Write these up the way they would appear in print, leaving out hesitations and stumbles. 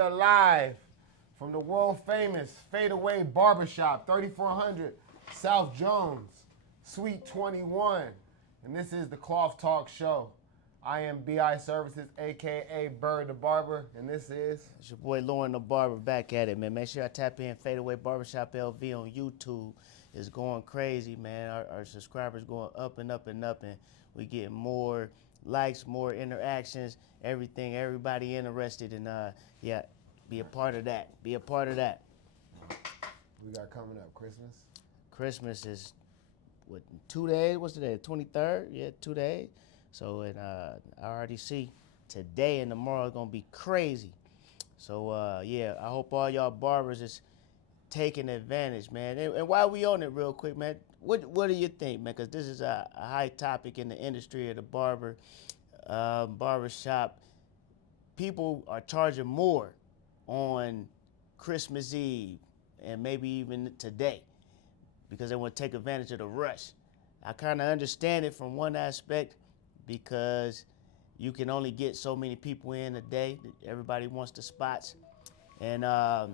are live from the world famous Fadeaway Barbershop, 3400 South Jones, Suite 21. And this is the Cloth Talk Show. I am BI Services, aka Bird the Barber, and this is... It's your boy Lauren the Barber back at it, man. Make sure I tap in Fadeaway Barbershop LV on YouTube. It's going crazy, man. Our subscribers going up and up and up, and we getting more likes, more interactions, everything. Everybody interested, and yeah, be a part of that. Be a part of that. We got coming up Christmas. Christmas is what, 2 days? What's today? 23rd? Yeah, 2 days. So I already see today and tomorrow is gonna be crazy. So yeah, I hope all y'all barbers is taking advantage, man. And while we on it real quick, man, what do you think, man? Because this is a high topic in the industry of the barbershop. People are charging more on Christmas Eve and maybe even today because they want to take advantage of the rush. I kind of understand it from one aspect, because you can only get so many people in a day. Everybody wants the spots. And let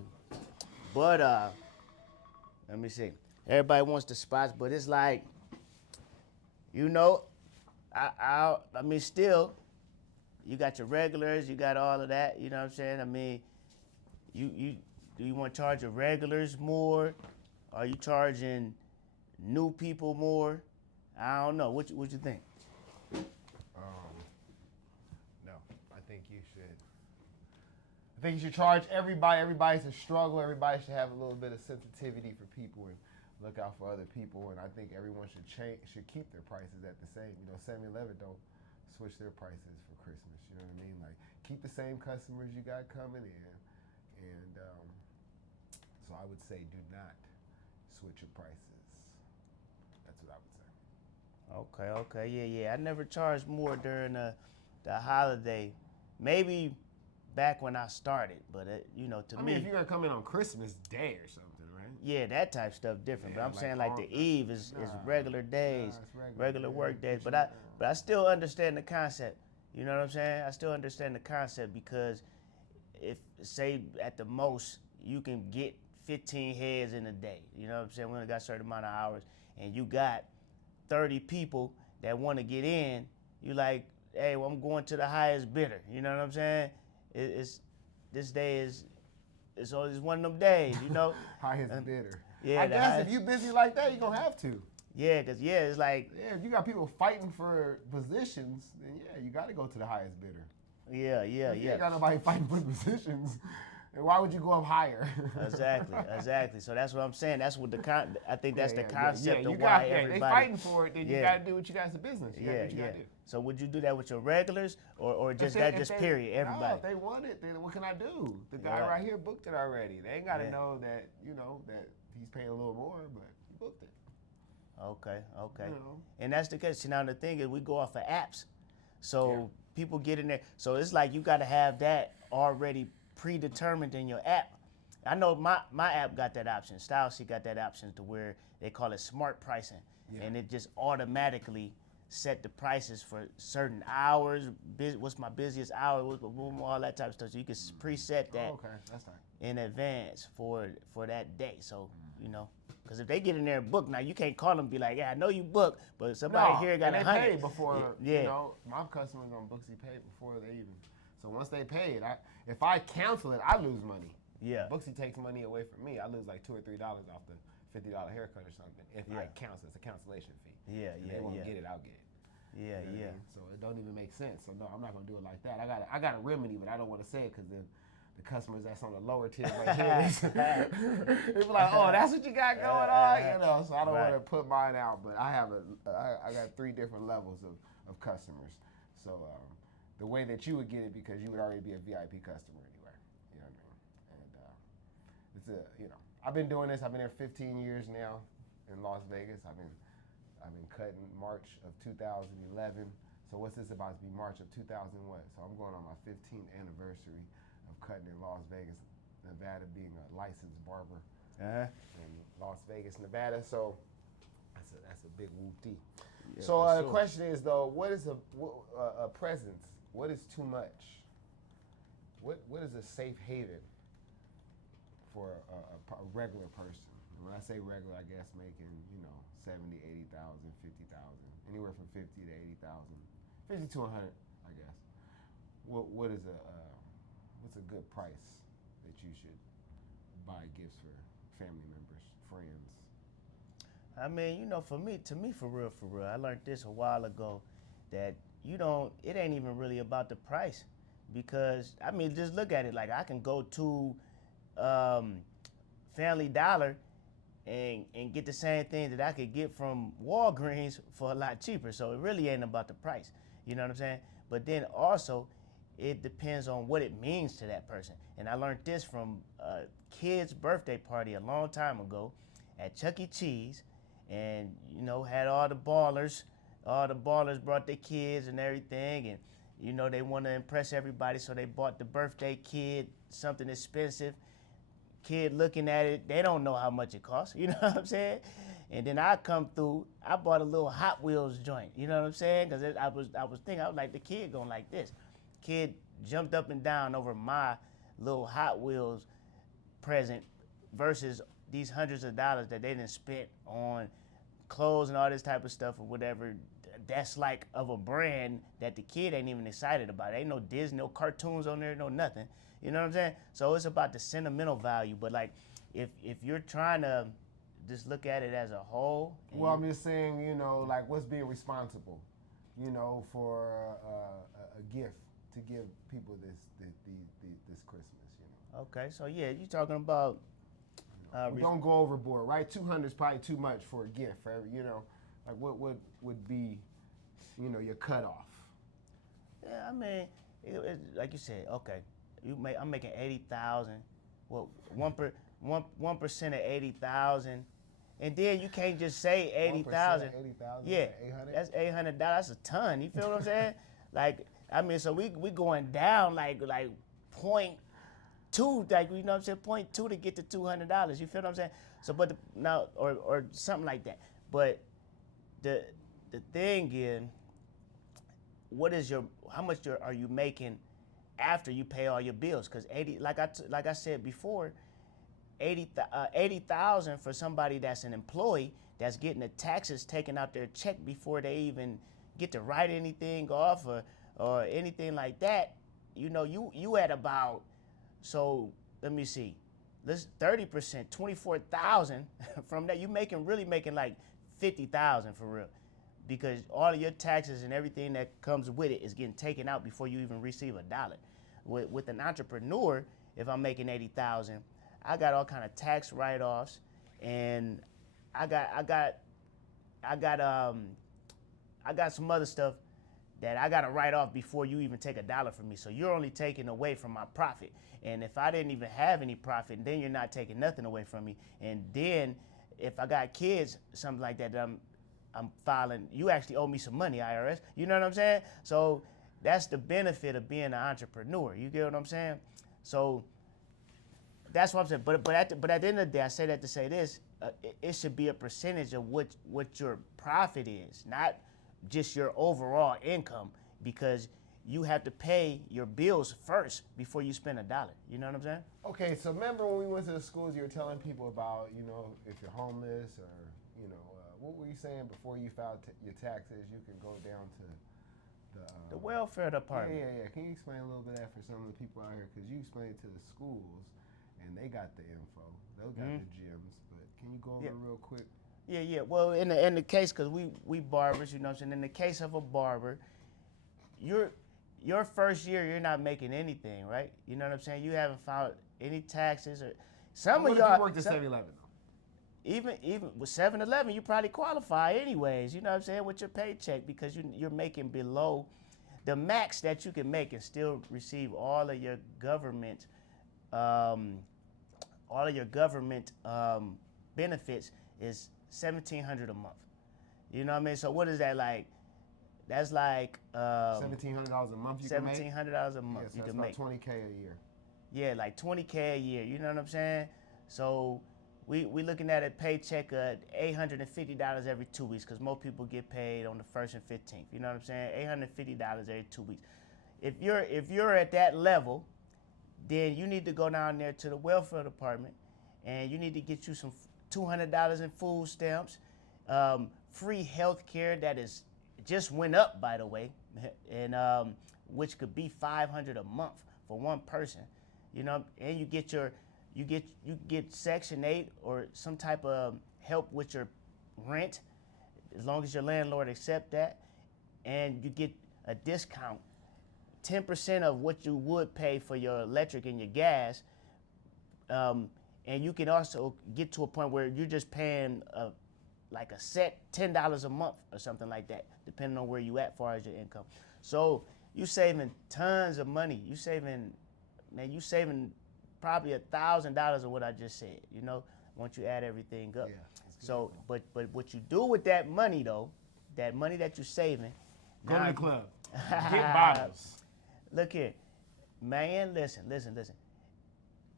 me see. Everybody wants the spots, but it's like, you know, I mean, still, you got your regulars, you got all of that, you know what I'm saying? I mean, do you want to charge your regulars more? Are you charging new people more? I don't know. What you think? No, I think you should charge everybody. Everybody should struggle. Everybody should have a little bit of sensitivity for people and look out for other people. And I think everyone should keep their prices at the same. You know, 7-Eleven don't switch their prices for Christmas. You know what I mean? Like, keep the same customers you got coming in. And so I would say do not switch your prices. That's what I would say. Okay, yeah. I never charged more during the holiday. Maybe back when I started, but you know, to me, if you're gonna come in on Christmas Day or something, right? Yeah, that type stuff different. Yeah, but I'm saying like the Eve is regular days, it's regular work days. But I still understand the concept. You know what I'm saying? I still understand the concept, because if, say, at the most you can get 15 heads in a day. You know what I'm saying? We only got a certain amount of hours, and you got 30 people that want to get in. You like, hey, well, I'm going to the highest bidder. You know what I'm saying? This day is always one of them days, you know. Highest bidder. Yeah, I guess if you busy like that, you're gonna have to. Yeah, cause it's like, yeah, if you got people fighting for positions, then yeah, you got to go to the highest bidder. Yeah. If you ain't got nobody fighting for positions, then why would you go up higher? Exactly. So that's what I'm saying. That's what I think that's the concept of why everybody. They fighting for it, then you got to do what you got as a business. You gotta do what you gotta do. So would you do that with your regulars, or just period, everybody? No, if they want it, then what can I do? The guy right here booked it already. They ain't got to know that, you know, that he's paying a little more, but he booked it. Okay. You know. And that's the case. See, now the thing is, we go off of apps. So people get in there. So it's like you got to have that already predetermined in your app. I know my app got that option. StyleSeat got that option to where they call it smart pricing. Yeah. And it just automatically set the prices for certain hours, what's my busiest hour, all that type of stuff. So you can preset that in advance for that day. So, you know, because if they get in there and book, now you can't call them and be like, yeah, I know you booked, but somebody here got 100. They pay before, you know, my customers on Booksy pay before they even. So once they pay it, if I cancel it, I lose money. Yeah. Booksy takes money away from me. I lose like $2 or $3 off the $50 haircut or something. If I cancel, it's a cancellation fee. They won't get it, I'll get it. Yeah. So it don't even make sense. So no, I'm not gonna do it like that. I got a remedy, but I don't want to say it because then the customers that's on the lower tier right here, people like, oh, that's what you got going on, you know. So I don't want to put mine out, but I got 3 different levels of customers. So the way that you would get it, because you would already be a VIP customer anyway. You know what I mean? And it's I've been doing this. I've been here 15 years now in Las Vegas. I've been cutting March of 2011. So what's this about to be March of 2001? So I'm going on my 15th anniversary of cutting in Las Vegas, Nevada, being a licensed barber in Las Vegas, Nevada. So that's a big whoop-dee. Yeah, so the question is, though, what is a presence? What is too much? what is a safe haven for a regular person? And when I say regular, I guess making 70, 80,000, 50,000, anywhere from 50 to 80,000, 50 to 100, I guess. What is what's a good price that you should buy gifts for family members, friends? I mean, to me, for real, I learned this a while ago that it ain't even really about the price. Because, I mean, just look at it. Like, I can go to Family Dollar and get the same thing that I could get from Walgreens for a lot cheaper. So it really ain't about the price. You know what I'm saying? But then also, it depends on what it means to that person. And I learned this from a kid's birthday party a long time ago at Chuck E. Cheese. And, had all the ballers brought their kids and everything. And, they want to impress everybody, so they bought the birthday kid something expensive. Kid looking at it, they don't know how much it costs, you know what I'm saying? And then I come through, I bought a little Hot Wheels joint, you know what I'm saying? Because I was thinking, I was like, the kid going like this. Kid jumped up and down over my little Hot Wheels present versus these hundreds of dollars that they done spent on clothes and all this type of stuff or whatever. That's like of a brand that the kid ain't even excited about. Ain't no Disney, no cartoons on there, no nothing. You know what I'm saying? So it's about the sentimental value. But like, if you're trying to just look at it as a whole. Well, I'm just saying, like what's being responsible, for a gift to give people this Christmas, Okay, so yeah, you're talking about. Don't go overboard, right? 200 is probably too much for a gift. For every, like what would be, your cutoff? Yeah, I mean, like you said, okay, I'm making 80,000. Well, 1% of 80,000, and then you can't just say 80,000. 80,000. Yeah, 800. that's $800. That's a ton. You feel what I'm saying? Like, I mean, so we going down like point two, like, you know what I'm saying, 0.2 to get to $200. You feel what I'm saying? So, but now or something like that. But the thing is, how much are you making after you pay all your bills? Because like I said before, 80,000 for somebody that's an employee that's getting the taxes taken out their check before they even get to write anything off or anything like that. You at about, so let me see, let's 30%, 24,000 from that. You really making like 50,000 for real, because all of your taxes and everything that comes with it is getting taken out before you even receive a dollar. With an entrepreneur, if I'm making 80,000, I got all kind of tax write-offs, and I got some other stuff that I got to write off before you even take a dollar from me. So you're only taking away from my profit. And if I didn't even have any profit, then you're not taking nothing away from me. And then if I got kids, something like that, I'm filing, you actually owe me some money, IRS. You know what I'm saying? So that's the benefit of being an entrepreneur. You get what I'm saying? So that's what I'm saying. But at the end of the day, I say that to say this: it should be a percentage of what your profit is, not just your overall income, because you have to pay your bills first before you spend a dollar. You know what I'm saying? Okay, so remember when we went to the schools, you were telling people about, if you're homeless or, what were you saying before you filed your taxes, you can go down to the welfare department. Yeah. Can you explain a little bit of that for some of the people out here? Because you explained it to the schools, and they got the info. They got the gyms. But can you go over it real quick? Yeah. Well, in the case, because we barbers, you know what I'm saying? In the case of a barber, your first year, you're not making anything, right? You know what I'm saying? You haven't filed any taxes. Or some of y'all. If you worked at 7-Eleven, though? Even with 7-Eleven, you probably qualify anyways, you know what I'm saying, with your paycheck, because you're making below the max that you can make and still receive all of your government benefits is $1,700 a month. You know what I mean? So what is that like? That's like $1,700 a month you can make? $1,700 a month so you that's can about make. $20K a year. Yeah, like $20K a year. You know what I'm saying? So we looking at a paycheck of $850 every 2 weeks, because most people get paid on the 1st and 15th. You know what I'm saying? $850 every 2 weeks. If you're at that level, then you need to go down there to the welfare department, and you need to get you some $200 in food stamps, free health care that is just went up, by the way, and which could be $500 a month for one person, you know, and you get Section 8 or some type of help with your rent, as long as your landlord accept that, and you get a discount, 10% of what you would pay for your electric and your gas, and you can also get to a point where you're just paying like a set $10 a month or something like that, depending on where you at far as your income. So you saving tons of money. You saving probably $1,000 of what I just said, you know, once you add everything up. Yeah, so, but what you do with that money though, that money that you're saving, go to the club, get bottles. Look here, man, listen.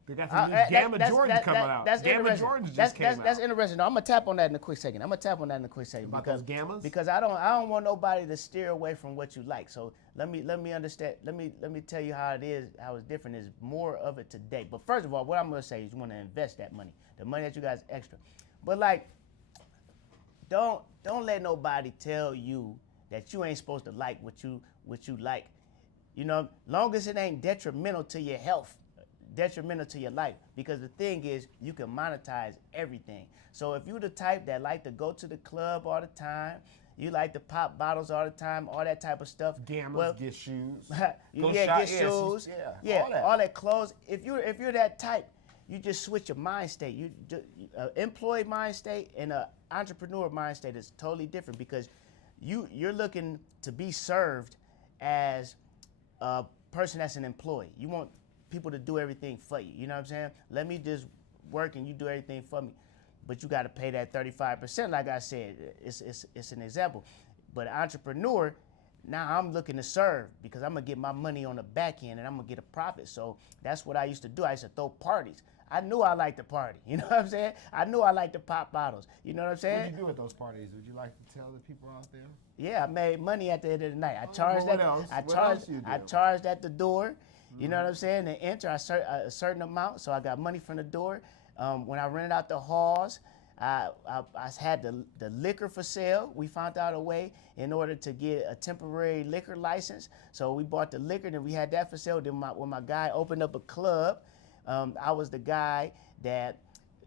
They got some new Gamma Jordans coming out. Gamma Jordans just came out. That's interesting. No, I'm gonna tap on that in a quick second. About those Gammas? Because I don't want nobody to steer away from what you like. So let me understand. Let me tell you how it is, how it's different. Is more of it today. But first of all, what I'm gonna say is you want to invest that money, the money that you guys extra. But like, don't let nobody tell you that you ain't supposed to like what you like. You know, long as it ain't detrimental to your health, detrimental to your life. Because the thing is, you can monetize everything. So if you're the type that like to go to the club all the time, you like to pop bottles all the time, all that type of stuff. Gammas, get shoes. Get shoes. All that clothes. If you're that type, you just switch your mind state. You employee mind state and an entrepreneur mind state is totally different, because you're looking to be served as a person that's an employee. You want people to do everything for you. You know what I'm saying? Let me just work and you do everything for me. But you got to pay that 35%, like I said. It's an example. But an entrepreneur, now I'm looking to serve, because I'm going to get my money on the back end and I'm going to get a profit. So that's what I used to do. I used to throw parties. I knew I liked to party. You know what I'm saying? I knew I liked to pop bottles. You know what I'm saying? What did you do at those parties? Would you like to tell the people out there? Yeah, I made money at the end of the night. I charged at the door. You know what I'm saying? To enter a certain amount, so I got money from the door. When I rented out the halls, I had the liquor for sale. We found out a way in order to get a temporary liquor license. So we bought the liquor, then we had that for sale. Then when my guy opened up a club, I was the guy that,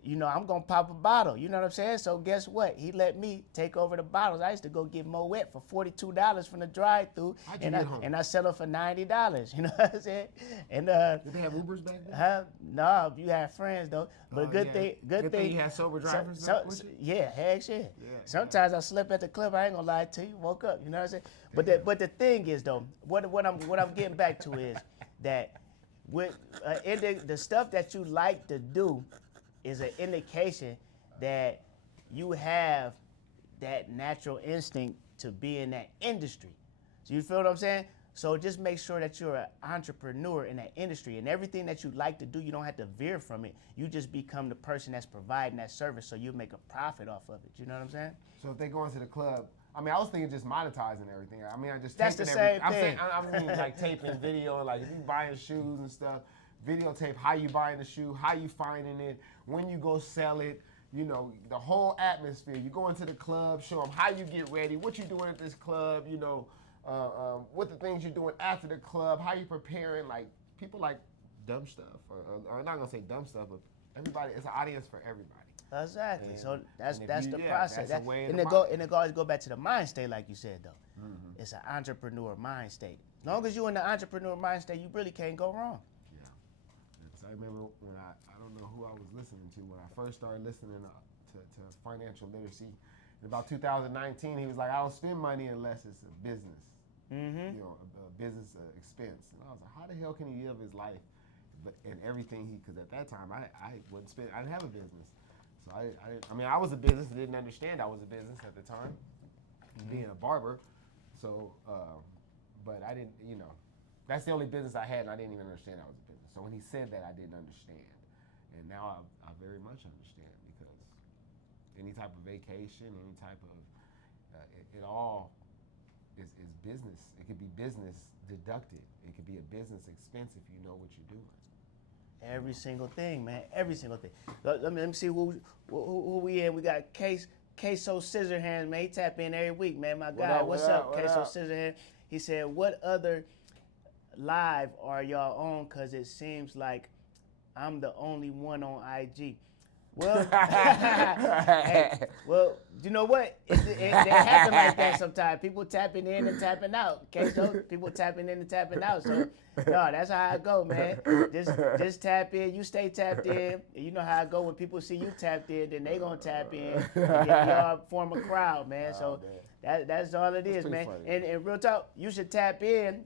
you know, I'm gonna pop a bottle. You know what I'm saying? So guess what? He let me take over the bottles. I used to go get Moet for $42 from the drive-through, and I sell it for $90. You know what I'm saying? And did they have Ubers back then? No, you had friends though. But good thing you had sober drivers. Yeah, heck yeah. Sometimes I slept at the club. I ain't gonna lie to you. Woke up. You know what I'm saying? But the thing is though, what I'm getting back to is that with the stuff that you like to do is an indication that you have that natural instinct to be in that industry. So you feel what I'm saying? So just make sure that you're an entrepreneur in that industry, and everything that you like to do, you don't have to veer from it. You just become the person that's providing that service, so you make a profit off of it. You know what I'm saying? So if they go into the club, I mean, I was thinking just monetizing everything. I mean, that's the same thing. I mean, like taping video, like if you buying shoes and stuff, videotape how you buying the shoe, how you finding it, when you go sell it, you know, the whole atmosphere. You go into the club, show them how you get ready, what you doing at this club, you know, what the things you're doing after the club, how you preparing. Like, people like dumb stuff, or I'm not gonna say dumb stuff, but everybody, it's an audience for everybody. Exactly. And, so that's the process. That's a way and it always go back to the mind state, like you said though. Mm-hmm. It's an entrepreneur mind state. As long as you're in the entrepreneur mind state, you really can't go wrong. I remember when I don't know who I was listening to when I first started listening to financial literacy. In about 2019, he was like, I don't spend money unless it's a business, you know, a business expense. And I was like, how the hell can he live his life and everything because at that time I wouldn't spend, I didn't have a business. So I mean, I was a business, didn't understand I was a business at the time, being a barber. So, but I didn't, you know, that's the only business I had, and I didn't even understand I was a business. So when he said that, I didn't understand. And now I very much understand, because any type of vacation, any type of, it all is business. It could be business deducted. It could be a business expense if you know what you're doing. Every single thing, man. Every single thing. Let me see who we in. We got Queso Scissorhands, man. He tap in every week, man. My guy, what's up, Queso Scissorhands? He said, what other live are y'all on? Cause it seems like I'm the only one on IG. Well, hey, well, you know what? It happen like that sometimes. People tapping in and tapping out. Okay, so people tapping in and tapping out. So, no, that's how I go, man. Just tap in. You stay tapped in. And you know how I go. When people see you tapped in, then they gonna tap in. And then y'all form a crowd, man. So that's all it is, man. And real talk, you should tap in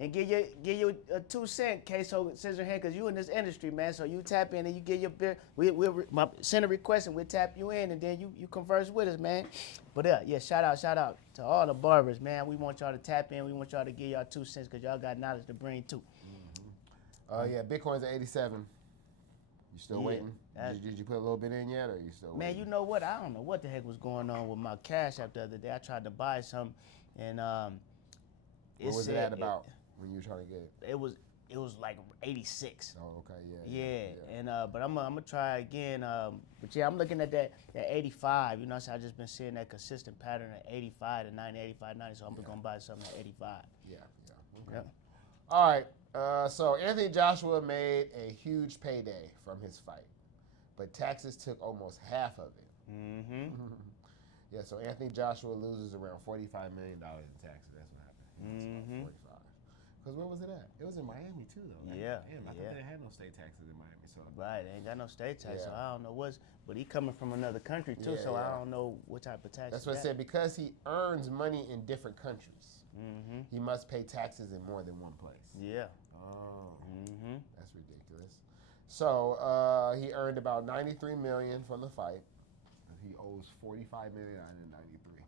and give you a 2 cent Queso Scissorhands, because you in this industry, man. So you tap in and you get your beer. We'll send a request and we'll tap you in, and then you converse with us, man. But yeah, shout out to all the barbers, man. We want y'all to tap in. We want y'all to give y'all 2 cents, because y'all got knowledge to bring too. Yeah, Bitcoin's at 87. You still waiting? Did you put a little bit in yet, or are you still waiting? Man, you know what? I don't know what the heck was going on with my Cash App the other day. I tried to buy some, and what was it at about when you were trying to get it? It was like 86. Oh, okay, yeah. And but I'm gonna try again. But yeah, I'm looking at that 85. You know, so I just been seeing that consistent pattern at 85 to 90, 85, 90. So I'm gonna buy something at 85. Yeah. Okay. Yep. All right. So Anthony Joshua made a huge payday from his fight, but taxes took almost half of it. Mm-hmm. Yeah. So Anthony Joshua loses around $45 million in taxes. That's what happened. Mm-hmm. 45. Because where was it at? It was in Miami too, though. Right? Yeah. Damn, I thought they had no state taxes in Miami. So right, they ain't got no state tax, so I don't know but he coming from another country too, so I don't know what type of tax. That's what it said. Because he earns money in different countries, he must pay taxes in more than one place. Yeah. Oh. That's ridiculous. So he earned about $93 million from the fight. He owes $45 million out of 93.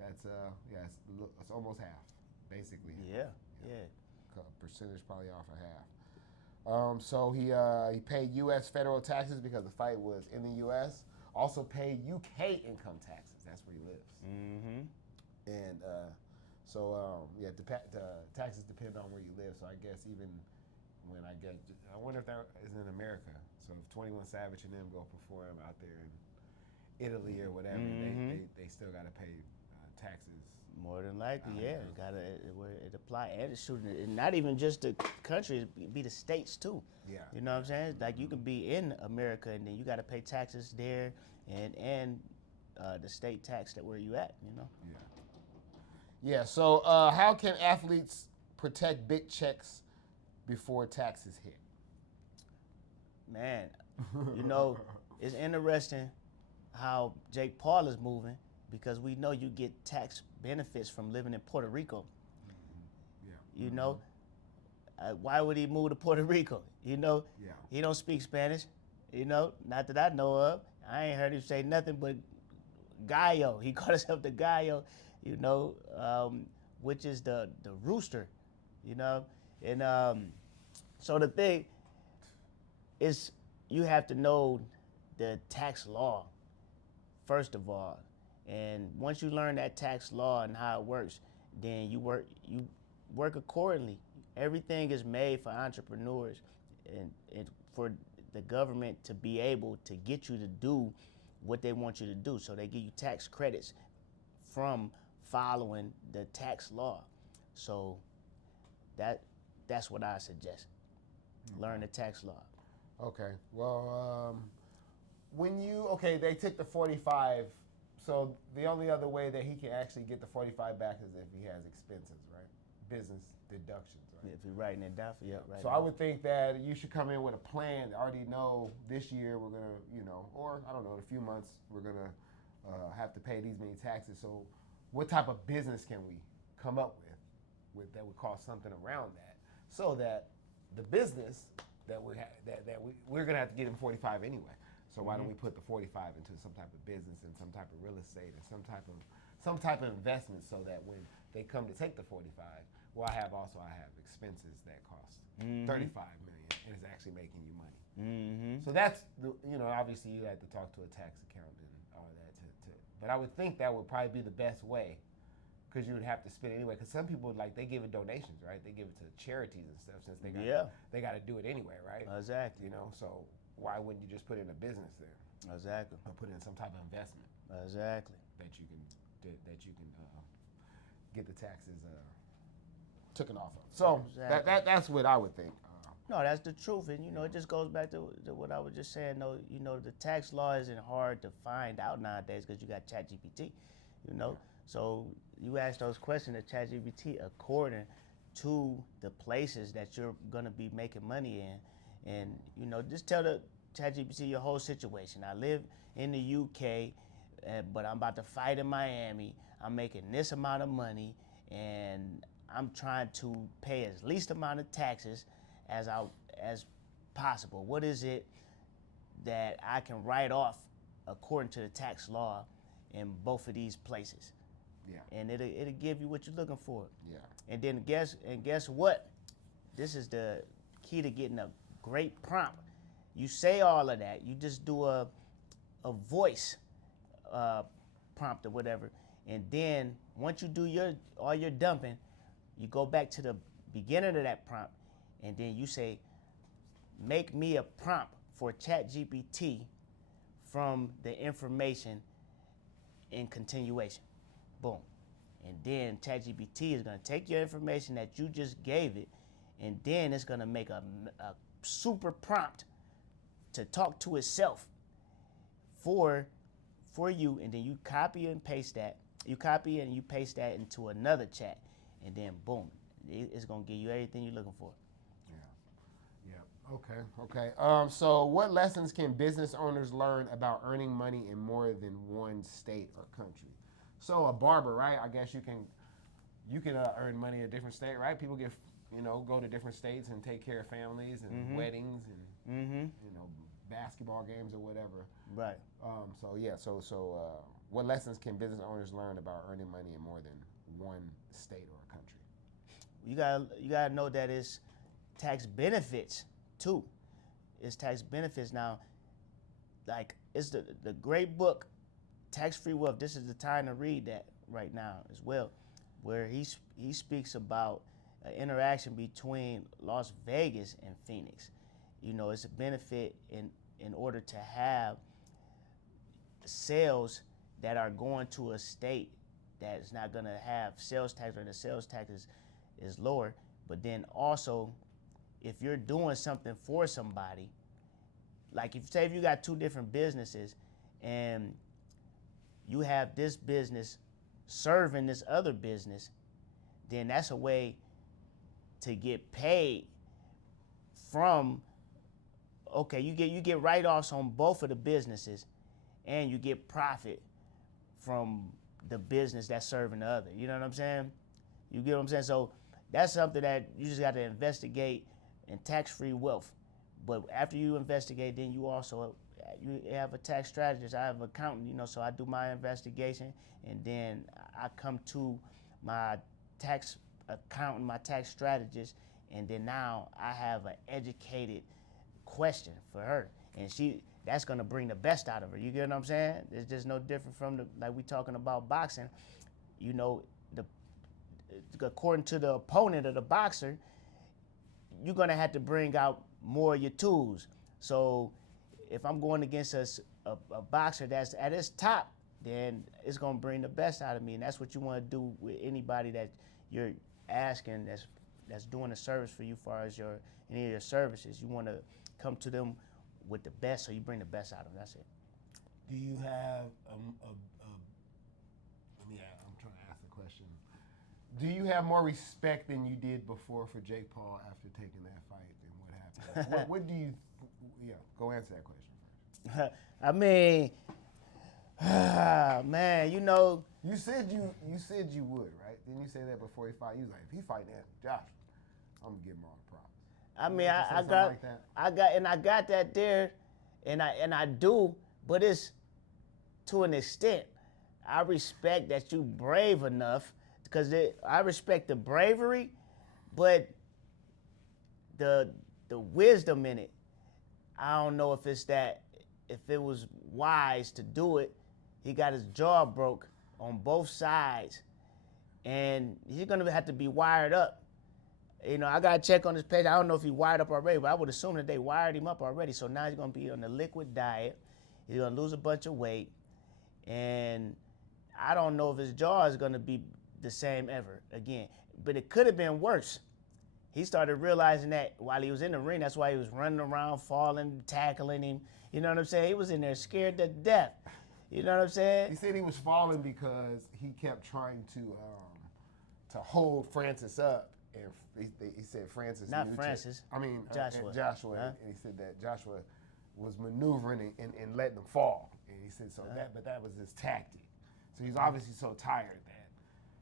That's it's almost half, basically. Yeah. Percentage probably off of half. So he paid U.S. federal taxes because the fight was in the U.S. Also paid UK income taxes. That's where he lives. And the taxes depend on where you live. So I guess even when I wonder if that is in America. So if 21 Savage and them go perform out there in Italy or whatever, they still got to pay taxes. More than likely, yeah. It apply, and it's shooting. And not even just the country, it be the states too. Yeah. You know what I'm saying? Like you could be in America and then you got to pay taxes there, and the state tax that where you at. You know. Yeah. So how can athletes protect big checks before taxes hit? Man, you know, it's interesting how Jake Paul is moving, because we know you get tax benefits from living in Puerto Rico. You know, why would he move to Puerto Rico? You know, he don't speak Spanish. You know, not that I know of. I ain't heard him say nothing but gallo. He called himself the gallo. You know, which is the rooster. You know, and so the thing is, you have to know the tax law first of all. And once you learn that tax law and how it works, then you work accordingly. Everything is made for entrepreneurs and for the government to be able to get you to do what they want you to do. So they give you tax credits from following the tax law. So that's what I suggest. Learn the tax law. Okay. Well, they took the 45. So the only other way that he can actually get the 45 back is if he has expenses, right? Business deductions, right? If you're writing it down, right. So I would think that you should come in with a plan. Already know this year we're gonna, or I don't know, in a few months we're gonna have to pay these many taxes. So what type of business can we come up with that would cost something around that, so that the business that we're gonna have to get him 45 anyway. So why don't we put the 45 into some type of business and some type of real estate and some type of investment, so that when they come to take the 45, I have expenses that cost $35 million and it's actually making you money. So that's obviously you have to talk to a tax accountant and all that but I would think that would probably be the best way because you would have to spend anyway. Because some people like they give it donations, right? They give it to charities and stuff since they got to do it anyway, right? Exactly. You know, so why wouldn't you just put in a business there? Exactly. Or put in some type of investment. Exactly. That you can get the taxes taken off of. So that's what I would think. No, that's the truth, and you know, it just goes back to what I was just saying. No, you know, the tax law isn't hard to find out nowadays because you got ChatGPT. You know, so you ask those questions to ChatGPT according to the places that you're gonna be making money in, and you know, just tell the ChatGPT your whole situation. I live in the UK, but I'm about to fight in Miami. I'm making this amount of money, and I'm trying to pay as least amount of taxes as possible. What is it that I can write off according to the tax law in both of these places? Yeah. And it'll give you what you're looking for. Yeah. And then guess what? This is the key to getting a great prompt. You say all of that. You just do a voice prompt or whatever, and then once you do all your dumping, you go back to the beginning of that prompt, and then you say, make me a prompt for ChatGPT from the information in continuation. Boom. And then ChatGPT is going to take your information that you just gave it, and then it's going to make a super prompt to talk to itself for you, and then you copy and paste that. You copy and you paste that into another chat, and then boom, it's going to give you everything you're looking for. Okay. So what lessons can business owners learn about earning money in more than one state or country? So a barber, right? I guess you can earn money in a different state, right? People go to different states and take care of families and weddings and basketball games or whatever. Right. So what lessons can business owners learn about earning money in more than one state or country? You gotta know that it's tax benefits too. It's tax benefits now. Like, it's the great book, Tax-Free Wealth. This is the time to read that right now as well, where he speaks about an interaction between Las Vegas and Phoenix. You know, it's a benefit in order to have sales that are going to a state that is not going to have sales tax, or the sales tax is lower. But then also, if you're doing something for somebody, like if you got two different businesses and you have this business serving this other business, then that's a way to get paid from. Okay, you get write-offs on both of the businesses, and you get profit from the business that's serving the other. You know what I'm saying? You get what I'm saying? So that's something that you just got to investigate in tax-free wealth. But after you investigate, then you have a tax strategist. I have an accountant, so I do my investigation, and then I come to my tax accountant, my tax strategist, and then now I have an educated question for her, and that's gonna bring the best out of her. You get what I'm saying? It's just no different from like we talking about boxing. According to the opponent of the boxer, you're gonna have to bring out more of your tools. So if I'm going against a boxer that's at its top, then it's gonna bring the best out of me, and that's what you want to do with anybody that you're asking that's doing a service for you, as far as any of your services. You want to come to them with the best, so you bring the best out of them. That's it. Do you have I'm trying to ask the question. Do you have more respect than you did before for Jake Paul after taking that fight, and what happened? what do you? Go answer that question first. I mean, man, You said you would, right? Didn't you say that before he fought? You was like, if he fight that Josh, I'm gonna give him all the props. I mean, I got that there, and I do, but it's to an extent. I respect that you brave enough, because I respect the bravery, but the wisdom in it, I don't know if it was wise to do it. He got his jaw broke on both sides, and he's gonna have to be wired up. You know, I gotta check on his page. I don't know if he wired up already, but I would assume that they wired him up already. So now he's gonna be on a liquid diet. He's gonna lose a bunch of weight, and I don't know if his jaw is gonna be the same ever again. But it could have been worse. He started realizing that while he was in the ring. That's why he was running around, falling, tackling him. You know what I'm saying? He was in there scared to death. You know what I'm saying? He said he was falling because he kept trying to hold Francis up, and he said Francis. Not Francis. Joshua. Joshua, huh? and he said that Joshua was maneuvering and letting him fall, and he said so but that was his tactic. So he's obviously so tired that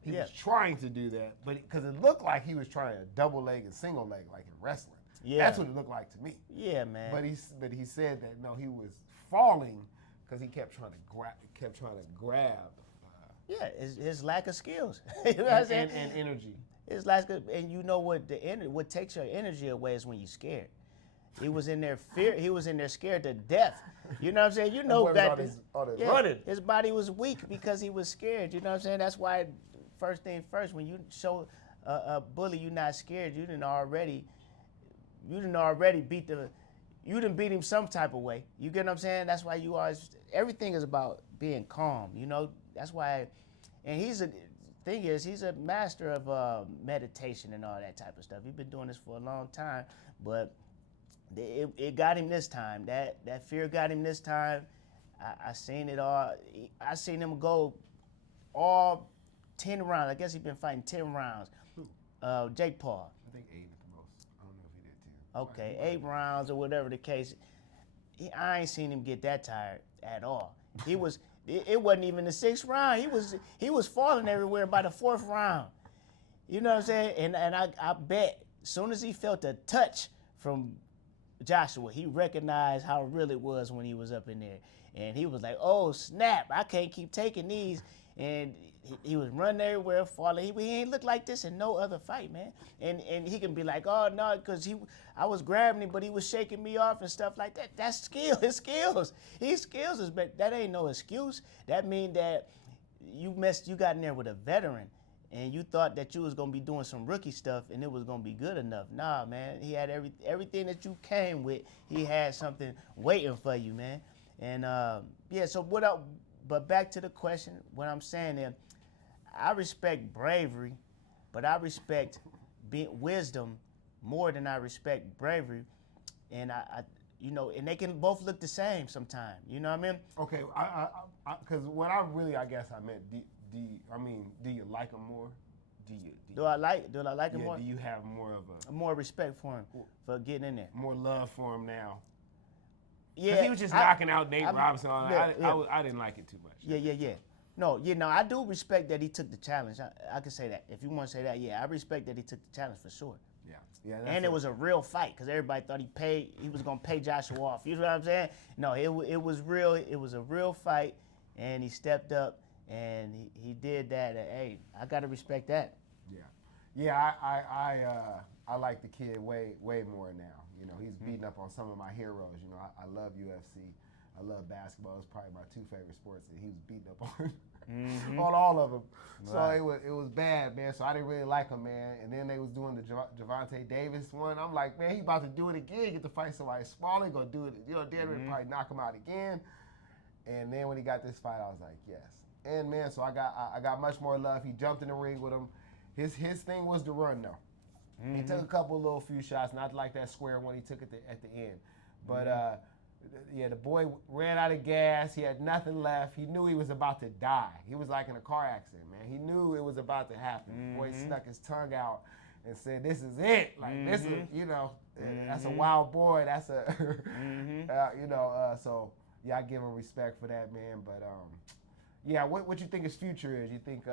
he was trying to do that, but because it looked like he was trying a double leg and single leg like in wrestling. Yeah. That's what it looked like to me. Yeah, man. But he said that no, he was falling because he kept trying to grab. Yeah, his lack of skills. You know what I'm saying? And energy. His lack of, and you know what what takes your energy away is when you're scared. He was in there He was in there scared to death. You know what I'm saying? You know that running. His body was weak because he was scared. You know what I'm saying? That's why first thing first, when you show a bully you're not scared, you didn't already beat him some type of way. You get what I'm saying? That's why you always, everything is about being calm, you know? That's why, and he's a master of meditation and all that type of stuff. He's been doing this for a long time, but it got him this time. That fear got him this time. I seen it all. I seen him go all 10 rounds. I guess he's been fighting 10 rounds. Jake Paul. I think 8 at the most. I don't know if he did 10. Okay, 8 rounds or whatever the case. I ain't seen him get that tired at all. He was. It wasn't even the 6th round. He was falling everywhere by the 4th round. You know what I'm saying? And I bet as soon as he felt a touch from Joshua, he recognized how real it was when he was up in there. And he was like, oh, snap, I can't keep taking these. And he was running everywhere, falling. He ain't looked like this in no other fight, man. And he can be like, oh, no, because I was grabbing him, but he was shaking me off and stuff like that. That's skill. His skills. His skills is, but that ain't no excuse. That mean that you got in there with a veteran, and you thought that you was going to be doing some rookie stuff, and it was going to be good enough. Nah, man. He had everything that you came with. He had something waiting for you, man. And, so but back to the question, what I'm saying is, I respect bravery, but I respect wisdom more than I respect bravery. And and they can both look the same sometimes. You know what I mean? Okay, because what I guess I meant, do you like him more? Do I like him more? Do you have more of more respect for him for getting in there? More love for him now? Yeah, because he was just knocking out Nate Robinson. I didn't like it too much. Yeah. No, I do respect that he took the challenge. I can say that. If you want to say that, yeah, I respect that he took the challenge for sure. Yeah. And it was a real fight because everybody thought he was gonna pay Joshua off. You know what I'm saying? No, it was real. It was a real fight, and he stepped up and he did that. Hey, I gotta respect that. Yeah. I like the kid way more now. You know, he's beating up on some of my heroes. You know, I love UFC. I love basketball. It's probably my 2 favorite sports, and he was beating up on all of them. Right. So it was bad, man. So I didn't really like him, man. And then they was doing the Javante Davis one. I'm like, man, he about to do it again. Get to fight somebody smaller. He gonna do it. You know, Denver probably knock him out again. And then when he got this fight, I was like, yes. And man, so I got much more love. He jumped in the ring with him. His thing was to run though. He took a couple few shots, not like that square one he took at the end. But the boy ran out of gas. He had nothing left. He knew he was about to die. He was like in a car accident, man. He knew it was about to happen. The boy stuck his tongue out and said, "This is it. Like this is, that's a wild boy. That's a, So yeah, I give him respect for that, man. But what you think his future is? You think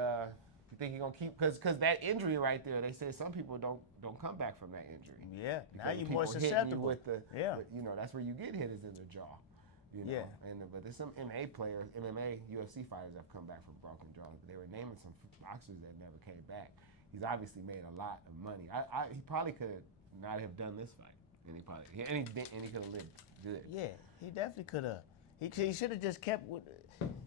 he gonna keep because that injury right there? They say some people don't come back from that injury. Yeah, now you're more susceptible. That's where you get hit is in the jaw. You know? Yeah. But there's some MMA UFC fighters that have come back from broken jaws. They were naming some boxers that never came back. He's obviously made a lot of money. He probably could not have done this fight, and he could have lived good. Yeah, he definitely could have. He should have just kept with,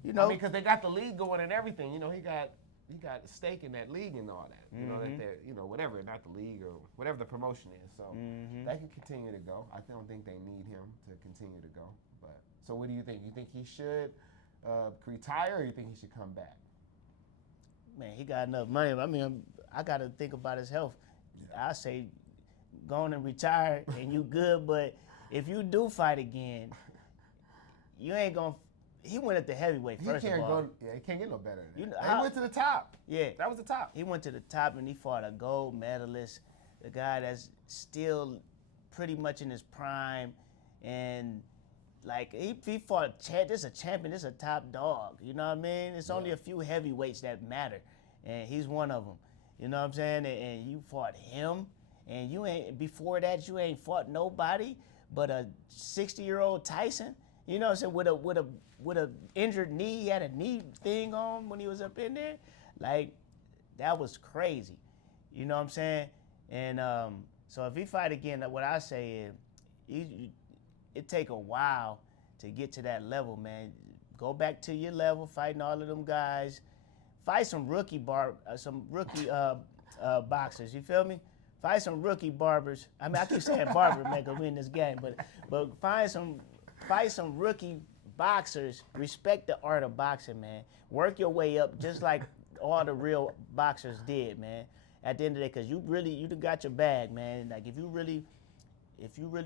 because they got the league going and everything. You know, he got got a stake in that league and all that. You know that they're, whatever, not the league or whatever the promotion is. So they can continue to go. I don't think they need him to continue to go. But so what do you think? You think he should retire, or you think he should come back? Man, he got enough money. I mean, I got to think about his health. I say, go on and retire, and you good. But if you do fight again, you ain't gonna. He went at the heavyweight first of all. He can't get no better than that. He went to the top. Yeah, that was the top. He went to the top, and he fought a gold medalist, a guy that's still pretty much in his prime, and like he fought. This is a champion. This is a top dog. You know what I mean? It's only a few heavyweights that matter, and he's one of them. You know what I'm saying? And you fought him, and you ain't before that. You ain't fought nobody but a 60-year-old Tyson. You know what I'm saying? With a injured knee, he had a knee thing on when he was up in there. Like, that was crazy. You know what I'm saying? And so if he fight again, what I say is, it take a while to get to that level, man. Go back to your level, fighting all of them guys. Fight some rookie boxers. You feel me? Fight some rookie barbers. I mean, I keep saying barber, man, because we in this game, but fight some rookie boxers. Respect the art of boxing, man. Work your way up just like all the real boxers did, man. At the end of the day, because you done got your bag, man. Like if you really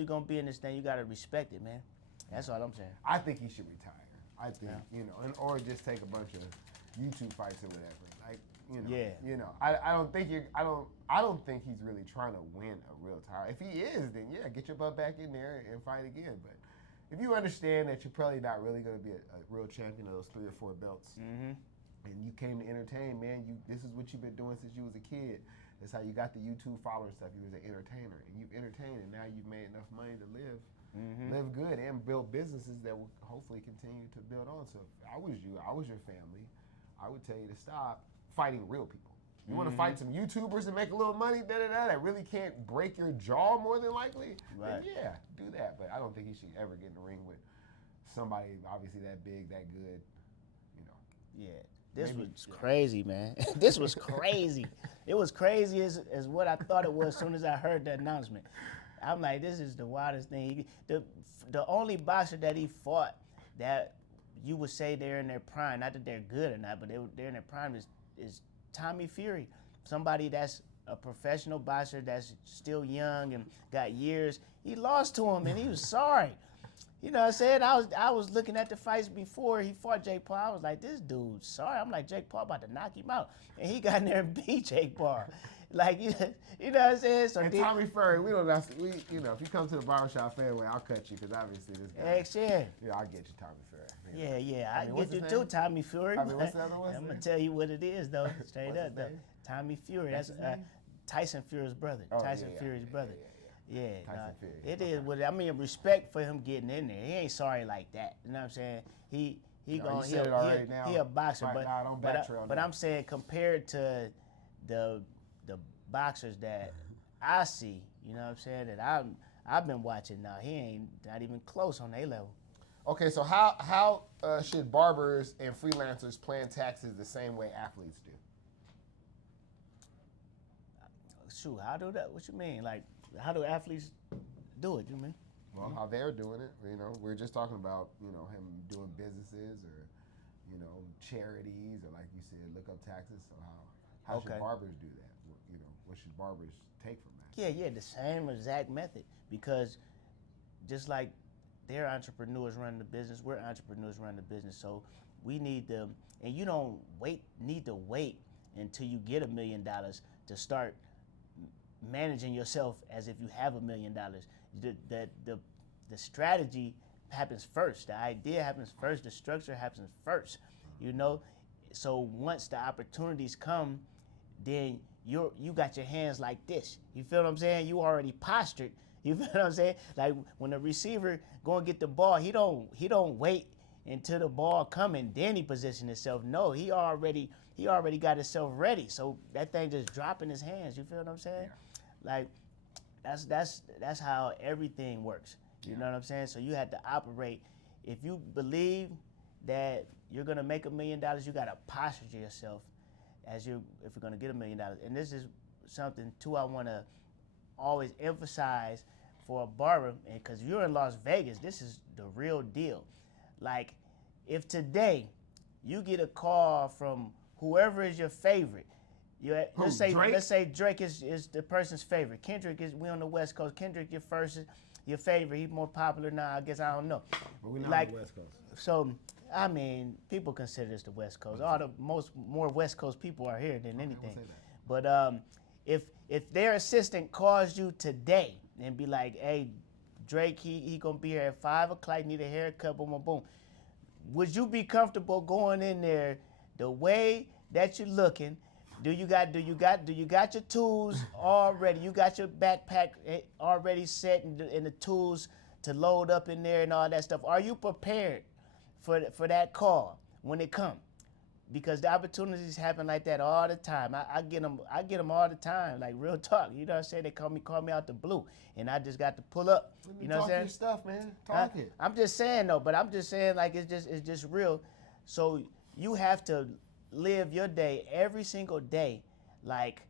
gonna be in this thing, you gotta respect it, man. That's all I'm saying. I think he should retire. I think or just take a bunch of YouTube fights or whatever. Like I don't think he's really trying to win a real title. If he is, then get your butt back in there and fight again. But if you understand that you're probably not really going to be a real champion of those 3 or 4 belts, and you came to entertain, man, this is what you've been doing since you was a kid. That's how you got the YouTube following stuff. You was an entertainer, and you've entertained, and now you've made enough money to live good and build businesses that will hopefully continue to build on. So if I was you, I was your family, I would tell you to stop fighting real people. You want to fight some YouTubers and make a little money, that really can't break your jaw more than likely, then do that. But I don't think he should ever get in the ring with somebody obviously that big, that good, Yeah, this was crazy, man. This was crazy. It was crazy as what I thought it was as soon as I heard the announcement. I'm like, this is the wildest thing. The only boxer that he fought that you would say they're in their prime, not that they're good or not, but they're in their prime is Tommy Fury, somebody that's a professional boxer that's still young and got years. He lost to him and he was sorry. You know what I'm saying? I was looking at the fights before he fought Jake Paul. I was like, this dude's sorry. I'm like, Jake Paul about to knock him out. And he got in there and beat Jake Paul. Like, you know what I'm saying? So and Tommy Fury, if you come to the Barbershop Fadeaway, I'll cut you because obviously this guy. Heck, yeah. Yeah, I'll get you, Tommy Fury. I get you too, Tommy Fury. What's the other one? I'm going to tell you what it is, though, straight up, though. Tommy Fury. That's Tyson Fury's brother. Fury's brother. Yeah, Tyson Fury. It is what I mean. Respect for him getting in there. He ain't sorry like that. You know what I'm saying? He a boxer, but I'm saying compared to the boxers that I see, you know what I'm saying, that I've been watching now, he ain't not even close on their level. Okay, so how should barbers and freelancers plan taxes the same way athletes do? Shoot, how do that? What you mean? Like, how do athletes do it? You mean? Well, how they're doing it. We're just talking about him doing businesses or charities or like you said, look up taxes. So how should barbers do that? What should barbers take from that? Yeah, the same exact method, because just like they're entrepreneurs running the business, we're entrepreneurs running the business. So we need them, and you don't need to wait until you get $1 million to start managing yourself as if you have $1 million. The strategy happens first. The idea happens first. The structure happens first. So once the opportunities come, then you got your hands like this. You feel what I'm saying? You already postured. You feel what I'm saying? Like when the receiver go and get the ball, he don't wait until the ball come and then he position himself. No, he already got himself ready. So that thing just drop in his hands. You feel what I'm saying? Yeah. Like that's how everything works. You know what I'm saying? So you have to operate. If you believe that you're gonna make $1 million, you gotta posture yourself if you're gonna get $1 million. And this is something too I want to always emphasize for a barber, and because you're in Las Vegas, this is the real deal. Like, if today you get a call from whoever is your favorite, let's say Drake is the person's favorite. Kendrick we on the West Coast. Kendrick your favorite. He's more popular now. I guess I don't know. But we're not on the West Coast. So I mean, people consider this the West Coast. All the more West Coast people are here than anything. But if their assistant calls you today and be like, "Hey, Drake, he gonna be here at 5 o'clock. Need a haircut, boom, boom, boom." Would you be comfortable going in there the way that you're looking? Do you got your tools already? You got your backpack already set and the tools to load up in there and all that stuff. Are you prepared for that call when it comes? Because the opportunities happen like that all the time. I get them all the time, like real talk. You know what I'm saying? They call me out the blue, and I just got to pull up. You know what I'm saying? Talk your stuff, man. Talk it. I'm just saying though, but I'm just saying like it's just real. So you have to live your day every single day like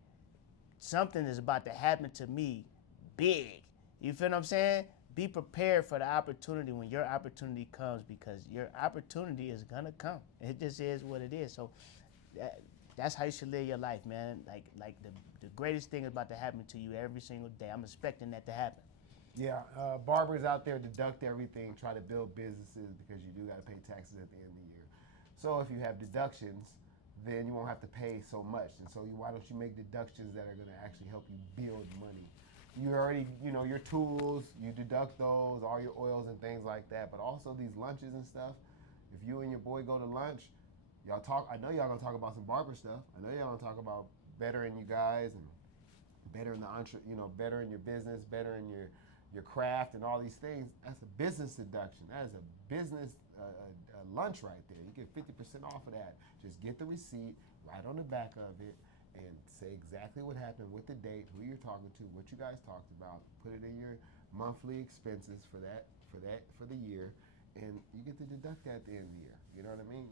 something is about to happen to me big. You feel what I'm saying? Be prepared for the opportunity when your opportunity comes, because your opportunity is gonna come. It just is what it is. So that's how you should live your life, man. Like the greatest thing is about to happen to you every single day. I'm expecting that to happen. Yeah, barbers out there deduct everything, try to build businesses because you do got to pay taxes at the end of the year. So if you have deductions, then you won't have to pay so much. And so why don't you make deductions that are going to actually help you build money? You already, your tools, you deduct those, all your oils and things like that. But also these lunches and stuff. If you and your boy go to lunch, y'all talk. I know y'all gonna talk about some barber stuff. I know y'all gonna talk about bettering you guys and bettering bettering your business, bettering your craft and all these things. That's a business deduction. That is a business lunch right there. You get 50% off of that. Just get the receipt, write on the back of it, and say exactly what happened with the date, who you're talking to, what you guys talked about. Put it in your monthly expenses for the year, and you get to deduct that at the end of the year. You know what I mean?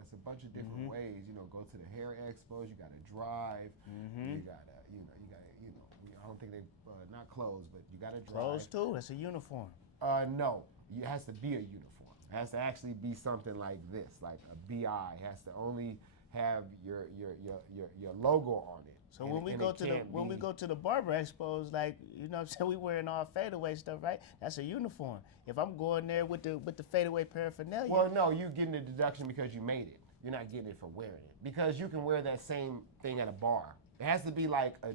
It's a bunch of different ways. Go to the hair expos. You got to drive. You got to, I don't think they not clothes, but you got to drive. Clothes too. It's a uniform. No, it has to be a uniform. It has to actually be something like this, like a BI. It has to only have your logo on it. So when we go to the barber expos, like, you know what I'm saying, we wearing all Fadeaway stuff, right? That's a uniform. If I'm going there with the Fadeaway paraphernalia. Well, no, you're getting a deduction because you made it. You're not getting it for wearing it, because you can wear that same thing at a bar. It has to be like a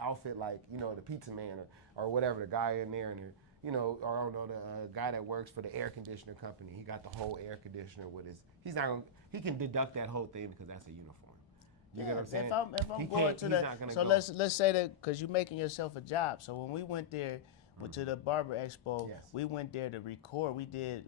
outfit like, the pizza man or whatever, the guy in there, and or I don't know, the guy that works for the air conditioner company. He got the whole air conditioner with his. He can deduct that whole thing because that's a uniform. You get what I'm saying? If I'm going to let's say that, because you're making yourself a job. So when we went there, to the Barber Expo, yes. We went there to record. We did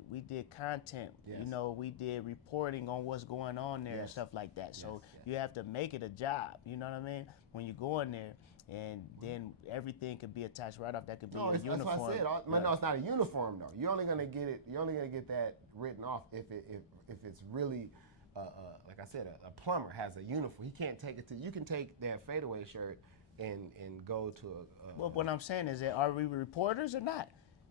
content. Yes. We did reporting on what's going on there, yes. and stuff like that. Yes. So you have to make it a job. You know what I mean? When you go in there, and then everything could be attached right off. That could be a uniform. That's what I said. No, it's not a uniform though. You're only gonna get it. You're only gonna get that written off if it's really. Like I said, a plumber has a uniform. He can't take it to. You can take that Fadeaway shirt and go to a. Well, what I'm saying is that, are we reporters or not?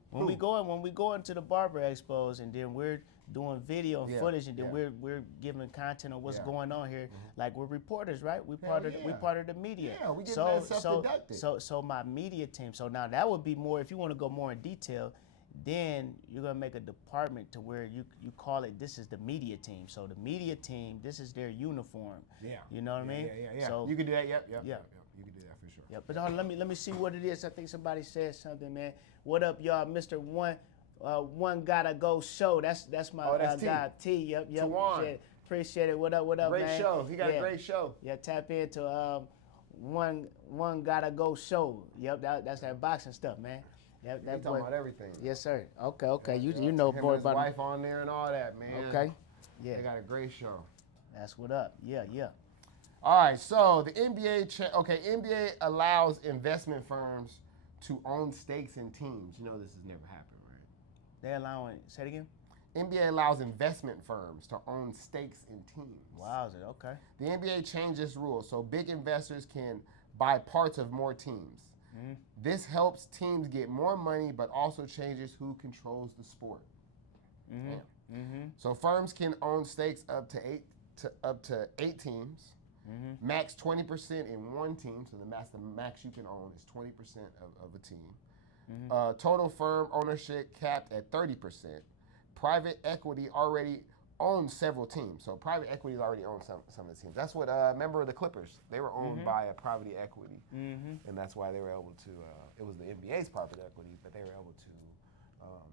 When we go into the Barber Expos, and then we're doing video and footage, and then we're giving content on what's going on here. Like, we're reporters, right? We part of the media. Yeah, we get that stuff deducted. So my media team. So now that would be more, if you want to go more in detail, then you're gonna make a department to where you call it, this is the media team. So the media team, this is their uniform. Yeah. You know what I mean? Yeah. So you can do that. Yep. You can do that for sure. Yeah, but let me see what it is. I think somebody said something, man. What up, y'all? Mr. One Gotta Go Show. That's my guy T. Yep. Tawan. Appreciate it. What up, man? Great show. He got a great show. Yeah, tap into One Gotta Go Show. Yep, that's that boxing stuff, man. That talking about everything. Yes, sir. Okay. You know, him boy, and his wife on there and all that, man. Okay. Yeah. They got a great show. That's what up. Yeah. All right, so the NBA allows investment firms to own stakes in teams. You know this has never happened, right? They allowing, say it again? NBA allows investment firms to own stakes in teams. Wowza, okay. The NBA changed this rule so big investors can buy parts of more teams. This helps teams get more money, but also changes who controls the sport. So firms can own stakes up to eight teams. Max 20% in one team. So the max you can own is 20% of a team. Total firm ownership capped at 30%. Private equity already owns several teams. So private equity already owns some of the teams. That's what, remember the Clippers, they were owned by a private equity. And that's why they were able to, it was the NBA's private equity, but they were able to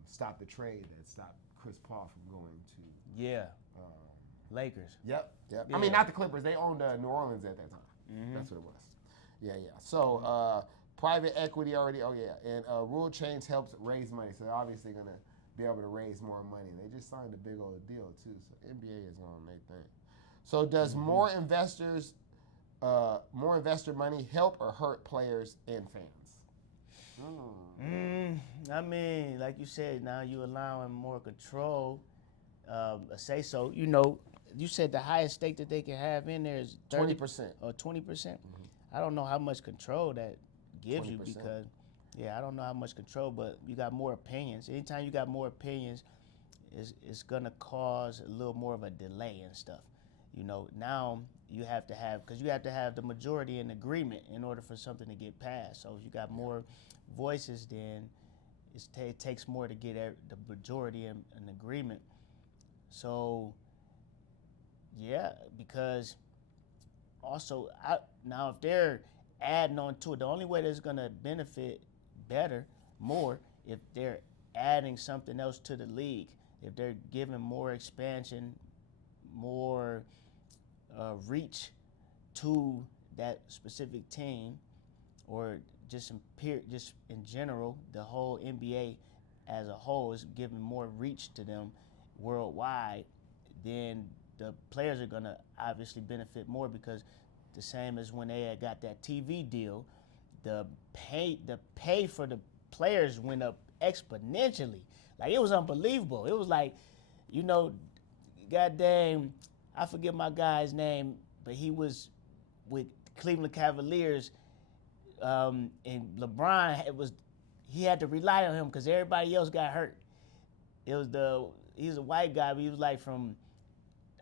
stop the trade that stopped Chris Paul from going to Lakers. Yep. Yeah. I mean, not the Clippers. They owned New Orleans at that time. That's what it was. Yeah. So private equity already. Oh yeah. And rule change helps raise money. So they're obviously gonna be able to raise more money. They just signed a big old deal too. So NBA is gonna make that. So does more investor money help or hurt players and fans? I mean, like you said, now you allowing more control. Say so. You know, you said the highest stake that they can have in there is 20%. Or 20%. I don't know how much control that gives 20%. You because, I don't know how much control, but you got more opinions. Anytime you got more opinions, it's gonna cause a little more of a delay and stuff. You know, now you have to have the majority in agreement in order for something to get passed. So if you got more voices, then it takes more to get the majority in agreement. So, because also, now if they're adding on to it, the only way that's going to benefit more, if they're adding something else to the league, if they're giving more expansion, more reach to that specific team, or just in general, the whole NBA as a whole is giving more reach to them worldwide, then the players are gonna obviously benefit more, because the same as when they had got that TV deal, the pay for the players went up exponentially. Like, it was unbelievable. It was like, goddamn, I forget my guy's name, but he was with Cleveland Cavaliers, and LeBron he had to rely on him because everybody else got hurt. He's a white guy, but he was like from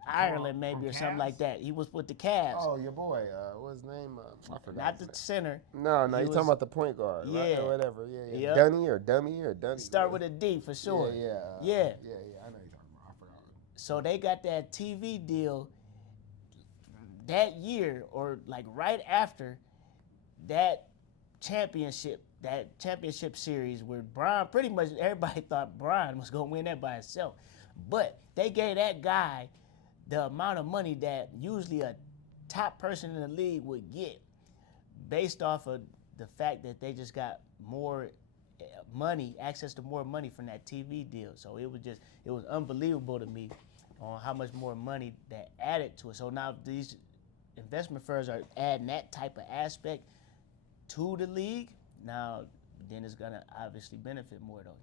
Ireland maybe, or something like that. He was with the Cavs. Oh, your boy, what's his name? I forgot. Not the center. No, you're talking about the point guard, right? Or whatever. Yeah. Dunny or Dummy or Dunny. Start with a D for sure. Yeah. I know you're talking about. I forgot. So they got that TV deal that year, or like right after that championship series, where Bron, pretty much everybody thought Bron was gonna win that by himself, but they gave that guy the amount of money that usually a top person in the league would get, based off of the fact that they just got more money, access to more money from that TV deal. So it was unbelievable to me on how much more money that added to it. So now these investment firms are adding that type of aspect to the league. Now, then it's gonna obviously benefit more though.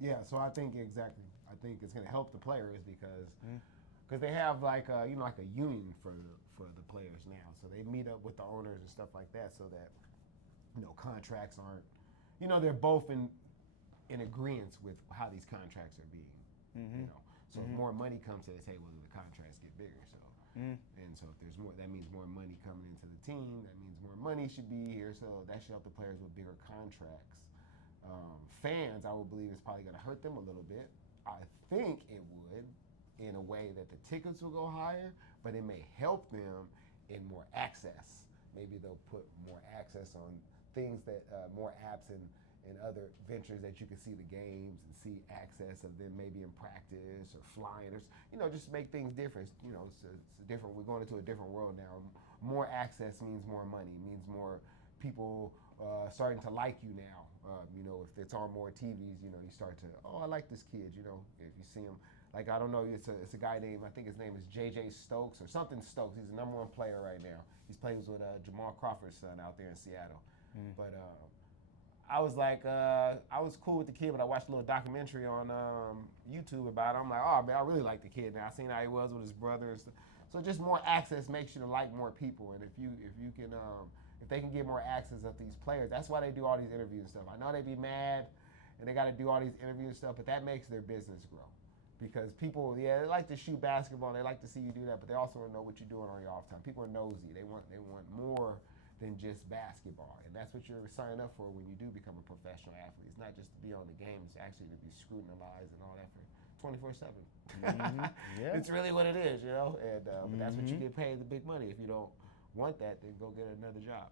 Yeah, so I think it's gonna help the players because they have like a union for the players now. So they meet up with the owners and stuff like that, so that contracts aren't, they're both in agreement with how these contracts are being. So if more money comes to the table, then the contracts get bigger. So and so if there's more, that means more money coming into the team. That means more money should be here. So that should help the players with bigger contracts. Fans, I would believe, is probably going to hurt them a little bit. I think it would, in a way that the tickets will go higher, but it may help them in more access. Maybe they'll put more access on things that more apps and other ventures that you can see the games and see access of them maybe in practice or flying or just make things different. It's different. We're going into a different world now. More access means more money, means more people starting to like you now. If it's on more TVs, you start to, I like this kid. If you see him, like, I don't know, it's a guy named, I think his name is J.J. Stokes or something Stokes. He's the #1 player right now. He's playing with Jamal Crawford's son out there in Seattle. But I was like, I was cool with the kid, but I watched a little documentary on YouTube about it. I'm like, oh man, I really like the kid. Now I seen how he was with his brother and stuff. So just more access makes you to like more people, and if you can if they can get more access of these players, that's why they do all these interviews and stuff. I know they be mad and they got to do all these interviews and stuff, but that makes their business grow. Because people, yeah, they like to shoot basketball, they like to see you do that, but they also want to know what you're doing on your off time. People are nosy. They want more than just basketball, and that's what you're signing up for when you do become a professional athlete. It's not just to be on the game; it's actually to be scrutinized and all that for 24/7. Yeah. It's really what it is, you know. And but that's what you get paid the big money. If you don't want that, then go get another job.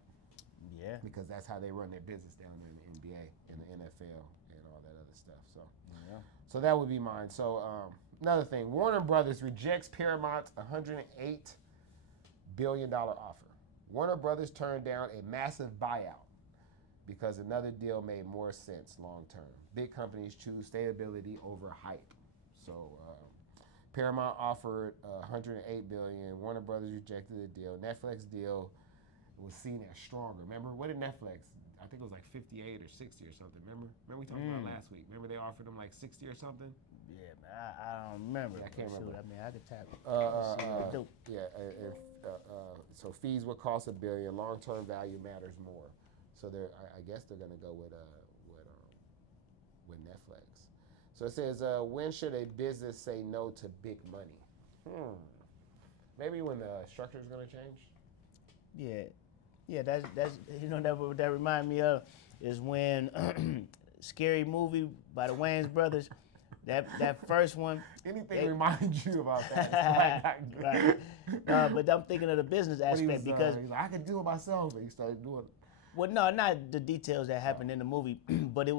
Yeah. Because that's how they run their business down there in the NBA, in the NFL, and all that other stuff. So, Yeah. so that would be mine. So another thing, Warner Brothers rejects Paramount's $108 billion offer. Warner Brothers turned down a massive buyout because another deal made more sense long term. Big companies choose stability over hype. So Paramount offered $108 billion. Warner Brothers rejected the deal. Netflix deal was seen as stronger. Remember, what did Netflix? I think it was like 58 or 60 or something. Remember we talked about last week. Remember they offered them like 60 or something. Yeah, man, I don't remember. Yeah, I can't remember. I mean, I could tap. So fees would cost $1 billion. Long-term value matters more. So I guess they're gonna go with Netflix. So it says, when should a business say no to big money? Maybe when the structure is gonna change. Yeah, that's you know what that remind me of is when Scary Movie by the Wayans brothers. That first one. Anything reminds you about that? Right. But I'm thinking of the business aspect because he's like, I could do it myself, but he started doing it. Well, no, not the details that happened in the movie, but it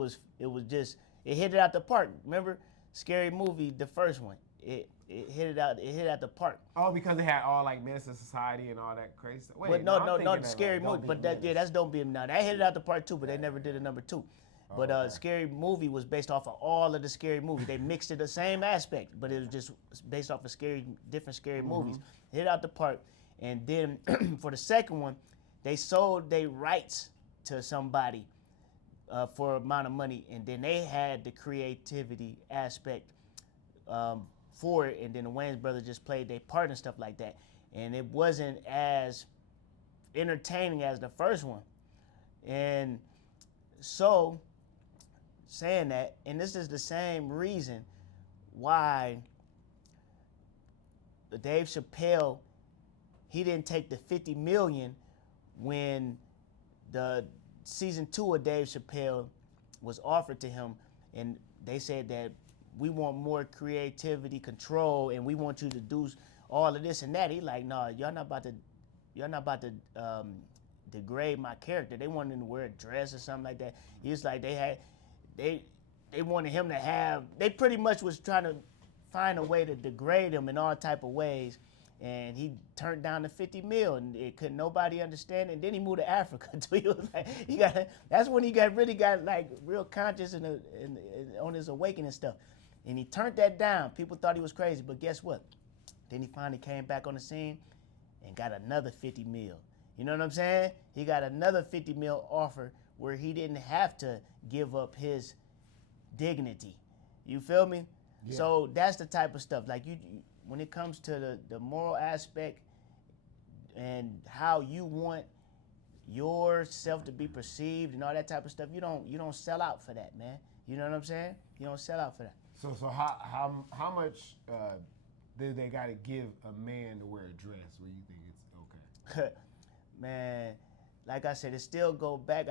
hit it out the park. Remember, Scary Movie, the first one, it hit it out the park. Oh, because they had all like Menace to Society and all that crazy stuff. Wait, but no, Scary Movie, but that's Don't Be Now. That hit it out the park too, but they never did a number 2. But Scary Movie was based off of all of the Scary Movies. They mixed it the same aspect, but it was just based off of different scary movies. Hit it out the park, and then for the second one, they sold their rights to somebody for an amount of money, and then they had the creativity aspect for it, and then the Wayans brothers just played their part and stuff like that, and it wasn't as entertaining as the first one, and so. Saying that, and this is the same reason why Dave Chappelle, he didn't take the $50 million when the season 2 of Dave Chappelle was offered to him, and they said that we want more creativity, control, and we want you to do all of this and that. He like, no, y'all not about to degrade my character. They wanted him to wear a dress or something like that. He was like, they wanted him to have, they pretty much was trying to find a way to degrade him in all type of ways, and he turned down the $50 million, and it couldn't nobody understand it. And then he moved to Africa too. He was like, that's when he really got like real conscious and on his awakening stuff, and he turned that down. People thought he was crazy, but guess what? Then he finally came back on the scene and got another $50 million. You know what I'm saying? He got another $50 million offer where he didn't have to give up his dignity. You feel me? Yeah. So that's the type of stuff. Like you when it comes to the moral aspect and how you want yourself to be perceived and all that type of stuff, you don't sell out for that, man. You know what I'm saying? You don't sell out for that. So how much do they got to give a man to wear a dress where you think it's okay? Man, like I said, it still go back.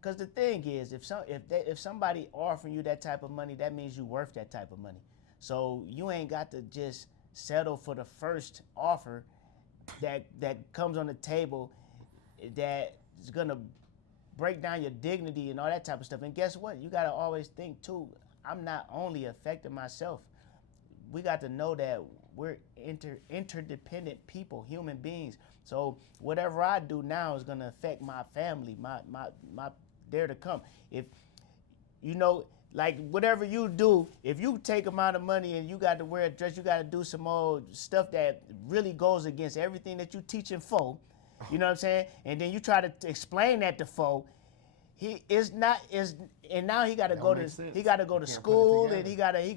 Because the thing is, if somebody offering you that type of money, that means you worth that type of money. So you ain't got to just settle for the first offer that comes on the table that is gonna break down your dignity and all that type of stuff. And guess what? You gotta always think too, I'm not only affecting myself. We got to know that we're interdependent people, human beings. So whatever I do now is gonna affect my family, my there to come. If you know, like whatever you do, if you take amount of money and you got to wear a dress, you got to do some old stuff that really goes against everything that you teaching folk. You know what I'm saying? And then you try to explain that to folk. he is not is and now he got to Don't go make to sense. he got to go You to can't put it school and together. he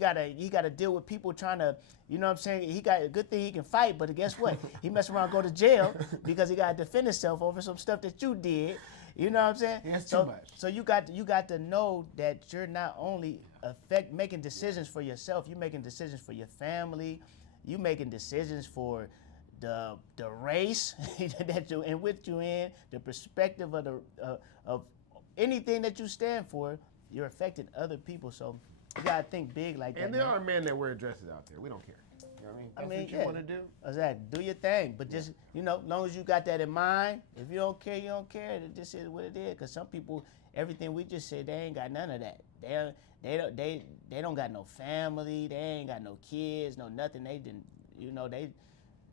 got to deal with people trying to, you know what I'm saying? He got a good thing he can fight, but guess what? He mess around and go to jail because he got to defend himself over some stuff that you did. You know what I'm saying? Yeah, it's so too much. so you got to know that you're not only making decisions for yourself, you're making decisions for your family, you making decisions for the race that you in which you in, the perspective of of anything that you stand for, you're affecting other people. So you gotta think big like that. And there man. are men that wear dresses out there. We don't care. You know what I mean? That's what you yeah. want to do. Exactly. Do your thing, but just as long as you got that in mind. If you don't care, you don't care. This is what it is. Cause some people, everything we just said, they ain't got none of that. They don't got no family. They ain't got no kids, no nothing. They didn't,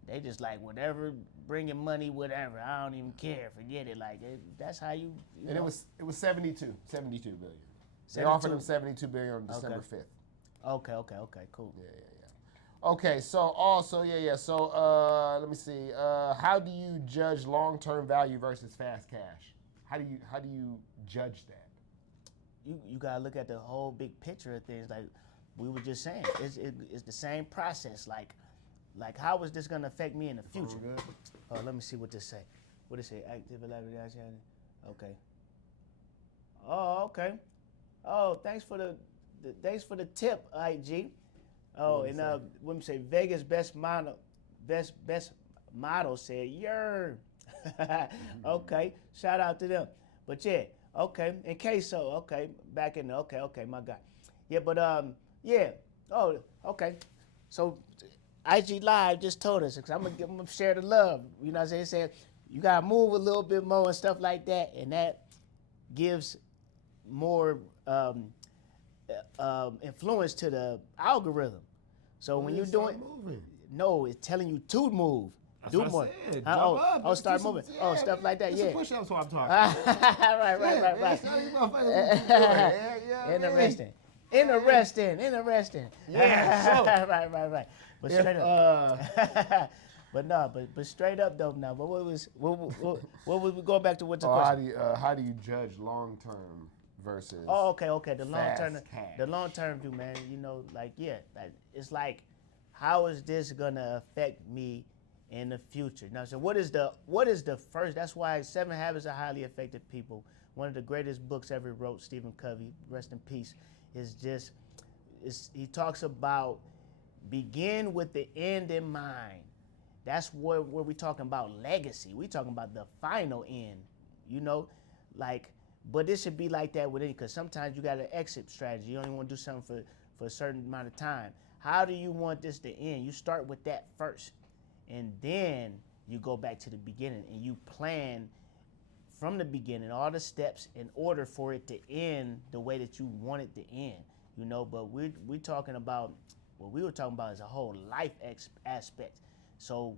they just like whatever, bringing money, whatever. I don't even care. Forget it. Like that's how you. And know. it was 72 billion. They 72. offered him 72 billion on December 5th. Okay. Cool. Yeah. Okay, so also, So let me see. How do you judge long-term value versus fast cash? How do you judge that? You gotta look at the whole big picture of things. Like we were just saying, it's the same process. Like how is this gonna affect me in the future? Let me see what this say. What it say? Active elaboration. Okay. Oh, okay. Oh, thanks for the tip, IG. Oh, and let me say Vegas best model said, "Yer." Okay, shout out to them. But yeah, okay. In case so, okay, back in the okay, my guy. Yeah, but yeah. Oh, okay. So IG Live just told us, because I'm gonna share the love. You know what I'm saying? Saying you gotta move a little bit more and stuff like that, and that gives more influence to the algorithm. So when you're doing, no, it's telling you to move. That's do what more. I said. Jump up. Start moving. Stuff like that. Yeah. Push-ups while I'm talking. Right. Interesting. Yeah. Right. But straight up. But straight up though. Now, what was we going back to what's the question? How do you judge long-term versus? Oh, okay. The long term view, man. It's like, how is this gonna affect me in the future? Now, so what is the first? That's why 7 Habits of Highly Effective People, one of the greatest books ever wrote, Stephen Covey, rest in peace, he talks about begin with the end in mind. That's where we talking about legacy. We talking about the final end, but it should be like that with it, because sometimes you got an exit strategy. You only want to do something for a certain amount of time. How do you want this to end? You start with that first, and then you go back to the beginning, and you plan from the beginning all the steps in order for it to end the way that you want it to end. But we're talking about, what we were talking about is a whole life aspect. So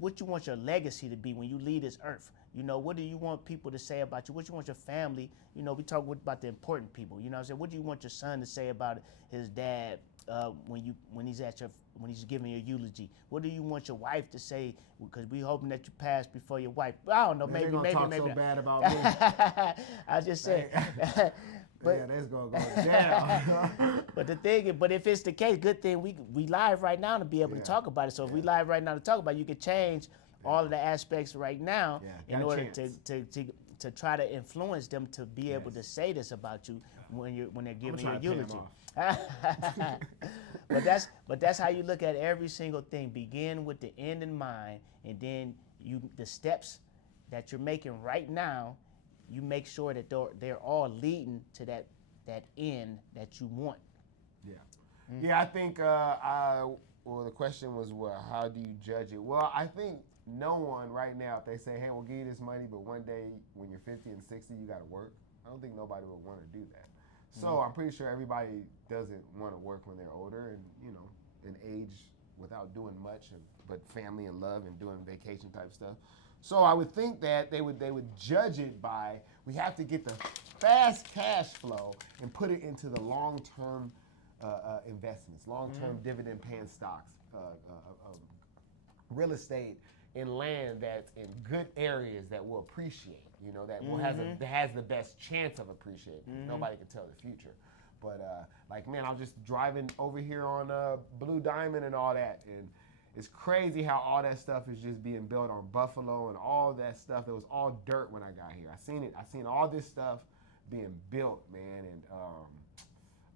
what you want your legacy to be when you leave this earth? What do you want people to say about you? What you want your family? We talk about the important people. You know what I'm saying? What do you want your son to say about his dad when he's giving your eulogy? What do you want your wife to say? Because we hoping that you pass before your wife. I don't know. Maybe talk so bad about me. I just saying. But that's gonna go down. But if it's the case, good thing we live right now to be able to talk about it. So if we live right now to talk about it, you can change all of the aspects right now in order to try to influence them to be able to say this about you when they're giving you a eulogy. But that's how you look at every single thing. Begin with the end in mind, and then the steps that you're making right now, you make sure that they're all leading to that end that you want. Yeah. Yeah, I think, the question was, how do you judge it? Well, I think no one right now, if they say, hey, we'll give you this money, but one day when you're 50 and 60, you got to work, I don't think nobody would want to do that. So I'm pretty sure everybody doesn't want to work when they're older and age without doing much, but family and love and doing vacation type stuff. So I would think that they would judge it by, we have to get the fast cash flow and put it into the long-term investments, long-term dividend-paying stocks, real estate, in land that's in good areas that will appreciate, you know, that will that has the best chance of appreciating. Nobody can tell the future. But like, man, I was just driving over here on Blue Diamond and all that, and it's crazy how all that stuff is just being built on Buffalo and all that stuff. It was all dirt when I got here. I seen all this stuff being built, man. And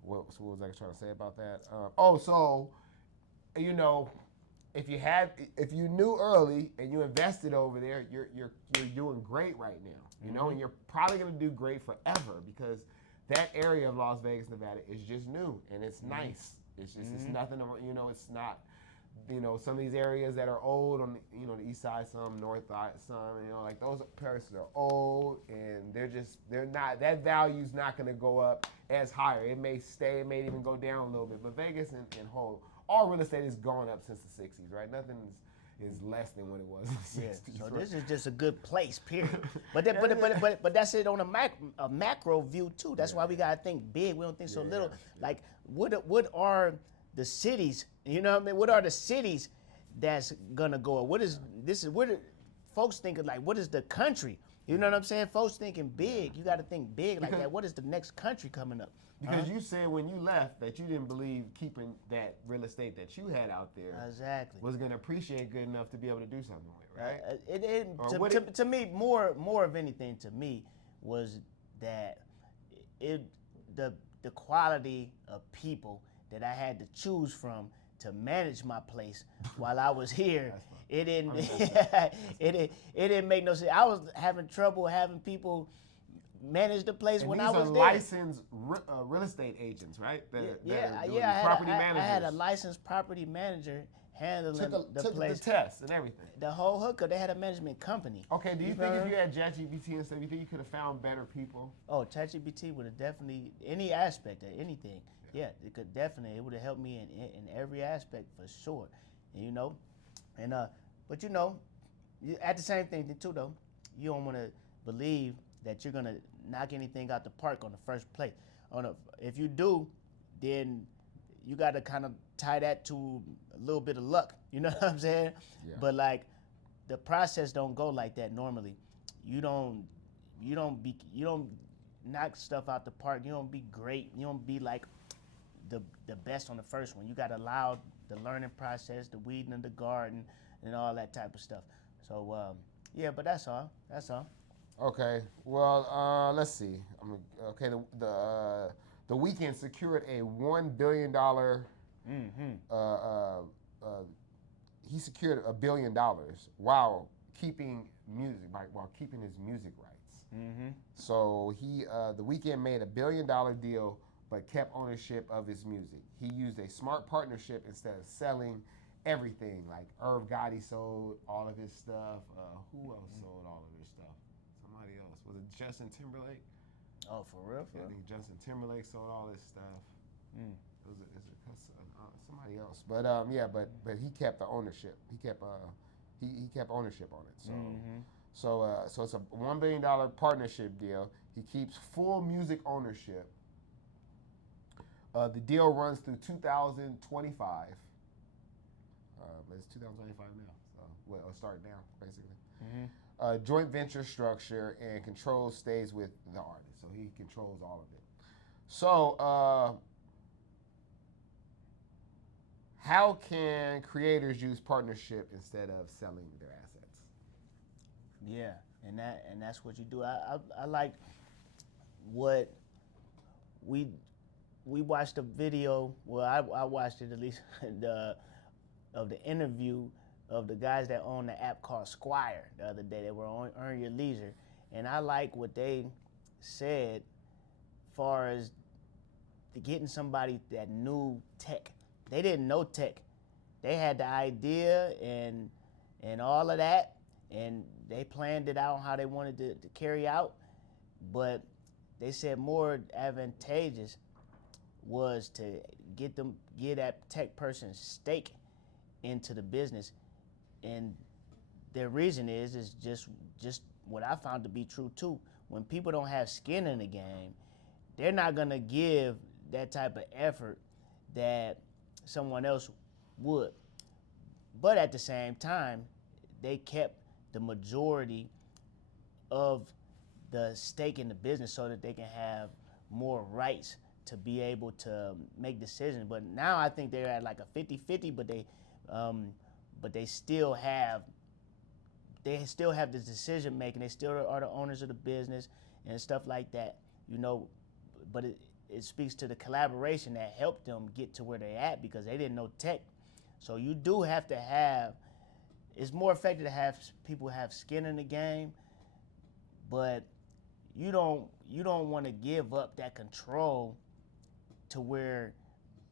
what was I trying to say about that? So you know, if you knew early and you invested over there, you're doing great right now. You know, and you're probably gonna do great forever because that area of Las Vegas, Nevada is just new and it's nice. It's just it's nothing. You know, it's not. You know, some of these areas that are old on the, you know, the east side, some north side, some, you know, like those places are old and they're not, that value's not going to go up as higher. It may stay, it may even go down a little bit, but Vegas and whole, all real estate has gone up since the 60s, right? Nothing is less than what it was in the 60s. So right? this is just a good place, period. But that's it on a macro view too. That's why we gotta think big. We don't think so little. Like what are the cities? You know what I mean? What are the cities that's gonna go up? What folks thinking like? What is the country? You know what I'm saying? Folks thinking big. You got to think big like that. What is the next country coming up? Because you said when you left that you didn't believe keeping that real estate that you had out there was going to appreciate good enough to be able to do something with, right? To me, more of anything to me was that the quality of people that I had to choose from to manage my place while I was here. It didn't it didn't make no sense. I was having trouble having people manage the place and when I was there. Licensed real estate agents, right? Property managers. I had a licensed property manager handling the place. The test and everything. The whole hookup. They had a management company. Okay, do you think if you had ChatGPT and stuff, you think you could have found better people? Oh, ChatGPT would have definitely, any aspect of anything. Yeah, it could definitely. It would have helped me in every aspect for sure. And, you know, and but you know, at the same thing too though, you don't want to believe that you're gonna knock anything out the park on the first play. If you do, then you got to kind of tie that to a little bit of luck. You know what I'm saying? Yeah. But like, the process don't go like that normally. You don't knock stuff out the park. You don't be great. You don't be like the best on the first one. You got to allow the learning process, the weeding of the garden, and all that type of stuff. So yeah, but that's all. That's all. Okay. Well, let's see. Okay. The Weeknd secured a $1 billion. He secured $1 billion while keeping his music rights. So the Weeknd made $1 billion deal, but kept ownership of his music. He used a smart partnership instead of selling everything. Like Irv Gotti sold all of his stuff. Who else sold all of his stuff? Somebody else. Was it Justin Timberlake? Oh, for real? Yeah, I think Justin Timberlake sold all his stuff. It was somebody else. But but he kept the ownership. He kept he kept ownership on it. So so it's a $1 billion partnership deal. He keeps full music ownership. The deal runs through 2025. But it's 2025 now. So it'll start now, basically. Joint venture structure and control stays with the artist. So he controls all of it. So how can creators use partnership instead of selling their assets? Yeah, and that's what you do. I like what we watched a video. Well, I watched it at least of the interview of the guys that own the app called Squire the other day. They were on Earn Your Leisure, and I like what they said, far as getting somebody that knew tech. They didn't know tech. They had the idea and all of that, and they planned it out how they wanted to carry out. But they said more advantageous was to get that tech person's stake into the business. And their reason is just what I found to be true too. When people don't have skin in the game, they're not gonna give that type of effort that someone else would. But at the same time, they kept the majority of the stake in the business so that they can have more rights to be able to make decisions. But now I think they're at like a 50-50, but they still have the decision making. They still are the owners of the business and stuff like that, you know. But it speaks to the collaboration that helped them get to where they're at because they didn't know tech. So you do have to have. It's more effective to have people have skin in the game, but you don't want to give up that control to where,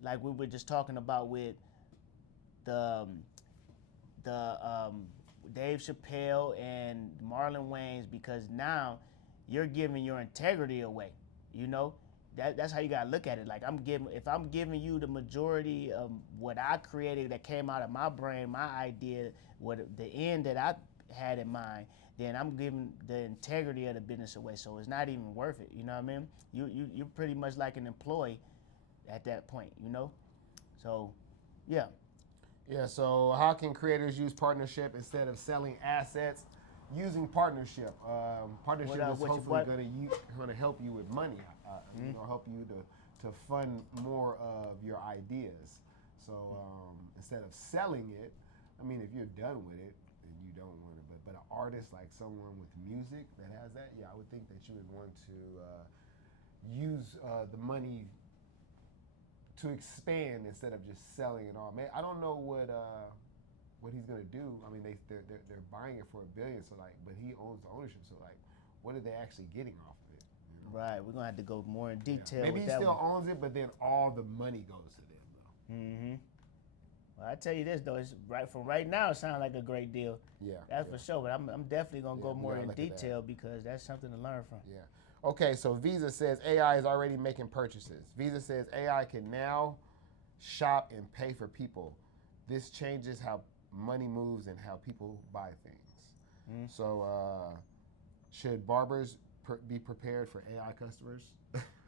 like we were just talking about with the Dave Chappelle and Marlon Wayans, because now you're giving your integrity away. You know, that's how you gotta look at it. Like if I'm giving you the majority of what I created that came out of my brain, my idea, what the end that I had in mind, then I'm giving the integrity of the business away. So it's not even worth it. You know what I mean? You're pretty much like an employee at that point. You know, so yeah. Yeah, so how can creators use partnership instead of selling assets? Using partnership. Partnership is hopefully going to help you with money, help you to fund more of your ideas. So instead of selling it, I mean, if you're done with it and you don't want to, but an artist like someone with music that has that, yeah, I would think that you would want to use the money to expand instead of just selling it all. Man, I don't know what he's gonna do. I mean, they're buying it for $1 billion, so like, but he owns the ownership, so like, what are they actually getting off of it? You know? Right, we're gonna have to go more in detail. Maybe with he that still one. owns it, but then all the money goes to them, though. Mm-hmm. Well, I tell you this though, it's right now it sounds like a great deal. Yeah, that's for sure. But I'm definitely gonna go more in detail that. because that's something to learn from. Yeah. Okay, so Visa says AI is already making purchases. Visa says AI can now shop and pay for people. This changes how money moves and how people buy things. So should barbers be prepared for AI customers?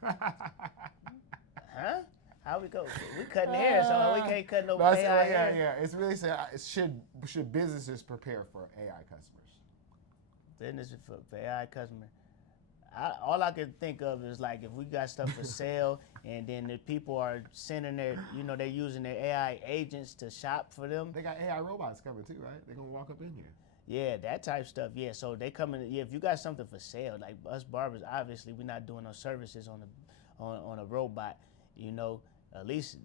Huh? How we go? We cutting hair, so we can't cut no AI hair. Yeah. It's really saying should businesses prepare for AI customers? Businesses for AI customers. All I can think of is like if we got stuff for sale and then the people are sending they're using their AI agents to shop for them. They got AI robots coming too, right? They're gonna walk up in here. Yeah, that type stuff. Yeah, so they come in. Yeah, if you got something for sale, like us barbers, obviously we're not doing no services on a robot. You know, at least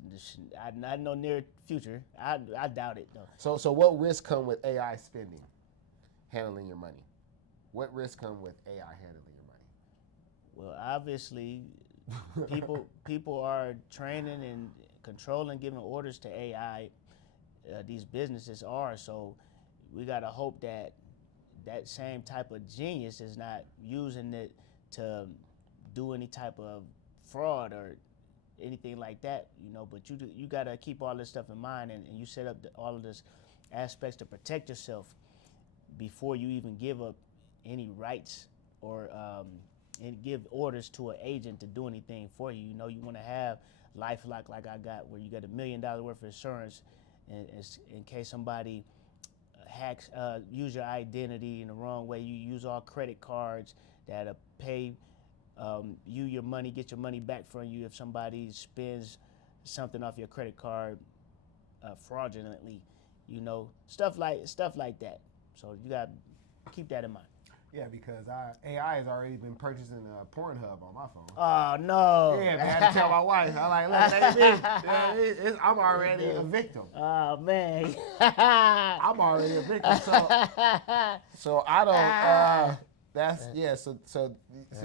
I know near future. I doubt it though. So what risks come with AI spending, handling your money? What risks come with AI handling your money? Well, obviously, people are training and controlling, giving orders to AI. These businesses are, so we gotta hope that same type of genius is not using it to do any type of fraud or anything like that, you know. But you gotta keep all this stuff in mind, and you set up all of this aspects to protect yourself before you even give up any rights or and give orders to an agent to do anything for you. You know, you want to have LifeLock like I got, where you got $1 million worth of insurance in case somebody hacks, use your identity in the wrong way. You use all credit cards that'll pay you your money, get your money back from you if somebody spends something off your credit card fraudulently. You know, stuff like that. So you got to keep that in mind. Yeah, because AI has already been purchasing Pornhub on my phone. Oh, no. Yeah, man, I had to tell my wife. I'm like, look, I'm already a victim. Oh, man. I'm already a victim. So I don't, so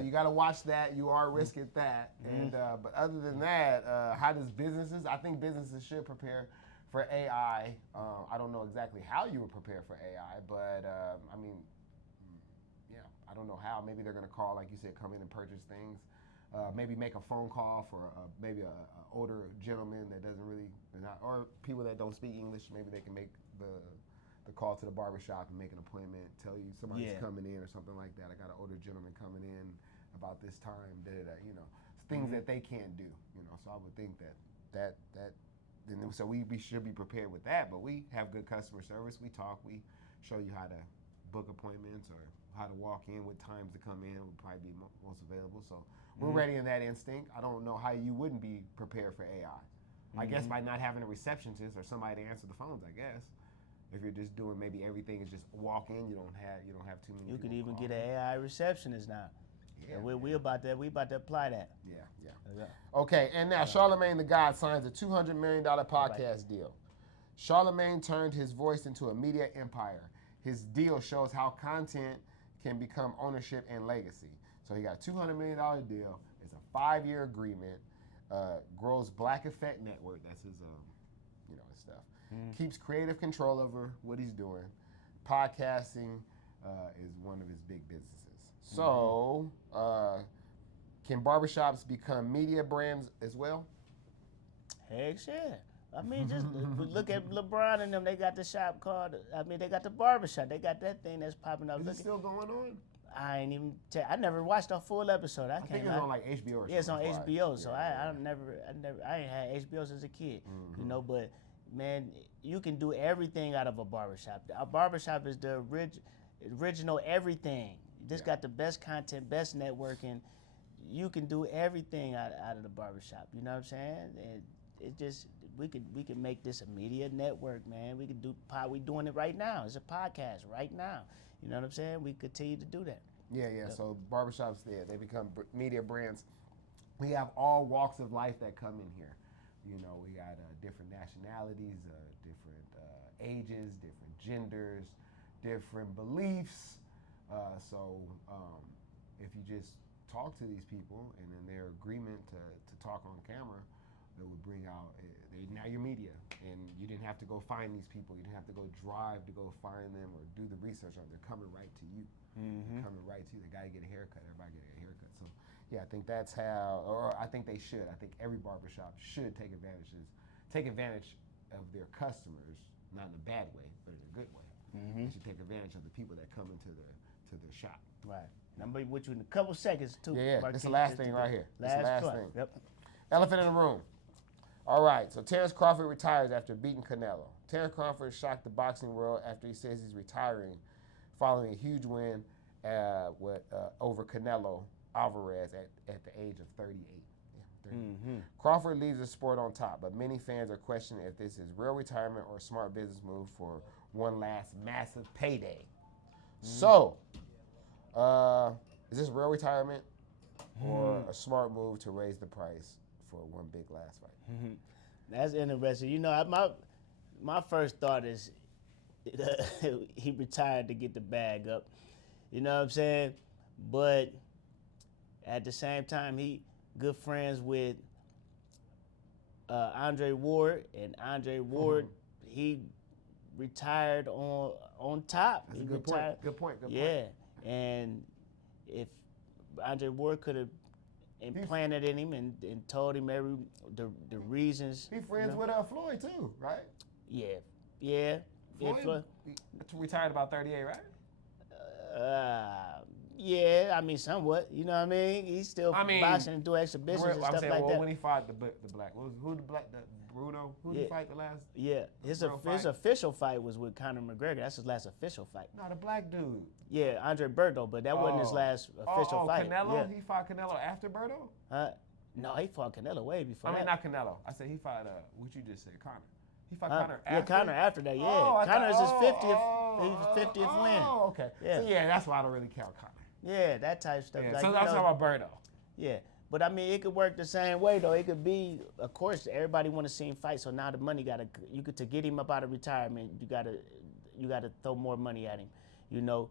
you got to watch that. You are risking that. And but other than that, how does I think businesses should prepare for AI. I don't know exactly how you would prepare for AI, but I mean, I don't know how. Maybe they're going to call, like you said, come in and purchase things. Maybe make a phone call for maybe a older gentleman that doesn't really, or people that don't speak English. Maybe they can make the call to the barbershop and make an appointment. Tell you somebody's coming in or something like that. I got an older gentleman coming in about this time. You know, things that they can't do. You know, so I would think that. So we should be prepared with that. But we have good customer service. We talk. We show you how to book appointments or how to walk in, what times to come in would probably be most available. So we're ready in that instinct. I don't know how you wouldn't be prepared for AI. I guess by not having a receptionist or somebody to answer the phones, I guess. If you're just doing maybe everything is just walk in, you don't have too many. You could people even call get an AI receptionist now. Yeah, we about to apply that. Yeah. Okay, and now Charlamagne Tha God signs a $200 million podcast deal. Charlamagne turned his voice into a media empire. His deal shows how content can become ownership and legacy. So he got a $200 million deal. It's a 5-year agreement. Grows Black Effect Network. That's his, his stuff. Keeps creative control over what he's doing. Podcasting is one of his big businesses. So, can barbershops become media brands as well? Heck yeah. I mean, just look at LeBron and them. They got the shop called, they got the barbershop. They got that thing that's popping up. Is it still going on? I ain't even I never watched a full episode. I think it's on like HBO or something. Yeah, it's on HBO. So I ain't had HBO as a kid, but man, you can do everything out of a barbershop. A barbershop is the original everything. You just got the best content, best networking. You can do everything out of the barbershop. You know what I'm saying? And it just, we can make this a media network, man. We can do, we doing it right now. It's a podcast right now. You know what I'm saying? We continue to do that. Yeah. So barbershops, they become media brands. We have all walks of life that come in here. You know, we got different nationalities, different ages, different genders, different beliefs. So if you just talk to these people and then their agreement to talk on camera, that would bring out, now you're media. And you didn't have to go find these people. You didn't have to go drive to go find them or do the research on them. They're coming right to you. They're coming right to you. They got to get a haircut. Everybody get a haircut. So yeah, I think that's how, or I think they should. I think every barbershop should take advantage of their customers, not in a bad way, but in a good way. They should take advantage of the people that come into their shop. Right. I'm going to be with you in a couple seconds, too. Yeah. That's the last thing right here. Last thing. Yep. Elephant in the room. All right, so Terrence Crawford retires after beating Canelo. Terrence Crawford shocked the boxing world after he says he's retiring following a huge win over Canelo Alvarez at the age of 38. Yeah, 38. Crawford leaves the sport on top, but many fans are questioning if this is real retirement or a smart business move for one last massive payday. So, is this real retirement or a smart move to raise the price for one big last fight? That's interesting. You know, my first thought is he retired to get the bag up. You know what I'm saying? But at the same time, he good friends with Andre Ward, and Andre Ward, he retired on top. That's a good point. Good point. Yeah, and if Andre Ward could have implanted in him and told him the reasons. He friends with Floyd too, right? Yeah. Floyd retired about 38, right? Yeah, I mean somewhat. You know what I mean? He's still boxing and doing exhibitions and stuff like that. When he fought the black, who the black, the Bruno? Who did he fight the last? Yeah, his official fight was with Conor McGregor. That's his last official fight. No, the black dude. Yeah, Andre Berto, but that wasn't his last official fight. Canelo? Yeah. He fought Canelo after Berto? No, he fought Canelo way before that. Not Canelo. I said he fought what you just said, Conor. He fought Conor after? Yeah, Conor after that, yeah. Conor's his 50th win. Oh, okay. Yeah. So that's why I don't really count Conor. Yeah, that type of stuff. Yeah, so that's about Berto. Yeah. But I mean, it could work the same way though. It could be, of course, everybody want to see him fight. So now the money to get him up out of retirement, you gotta throw more money at him. You know,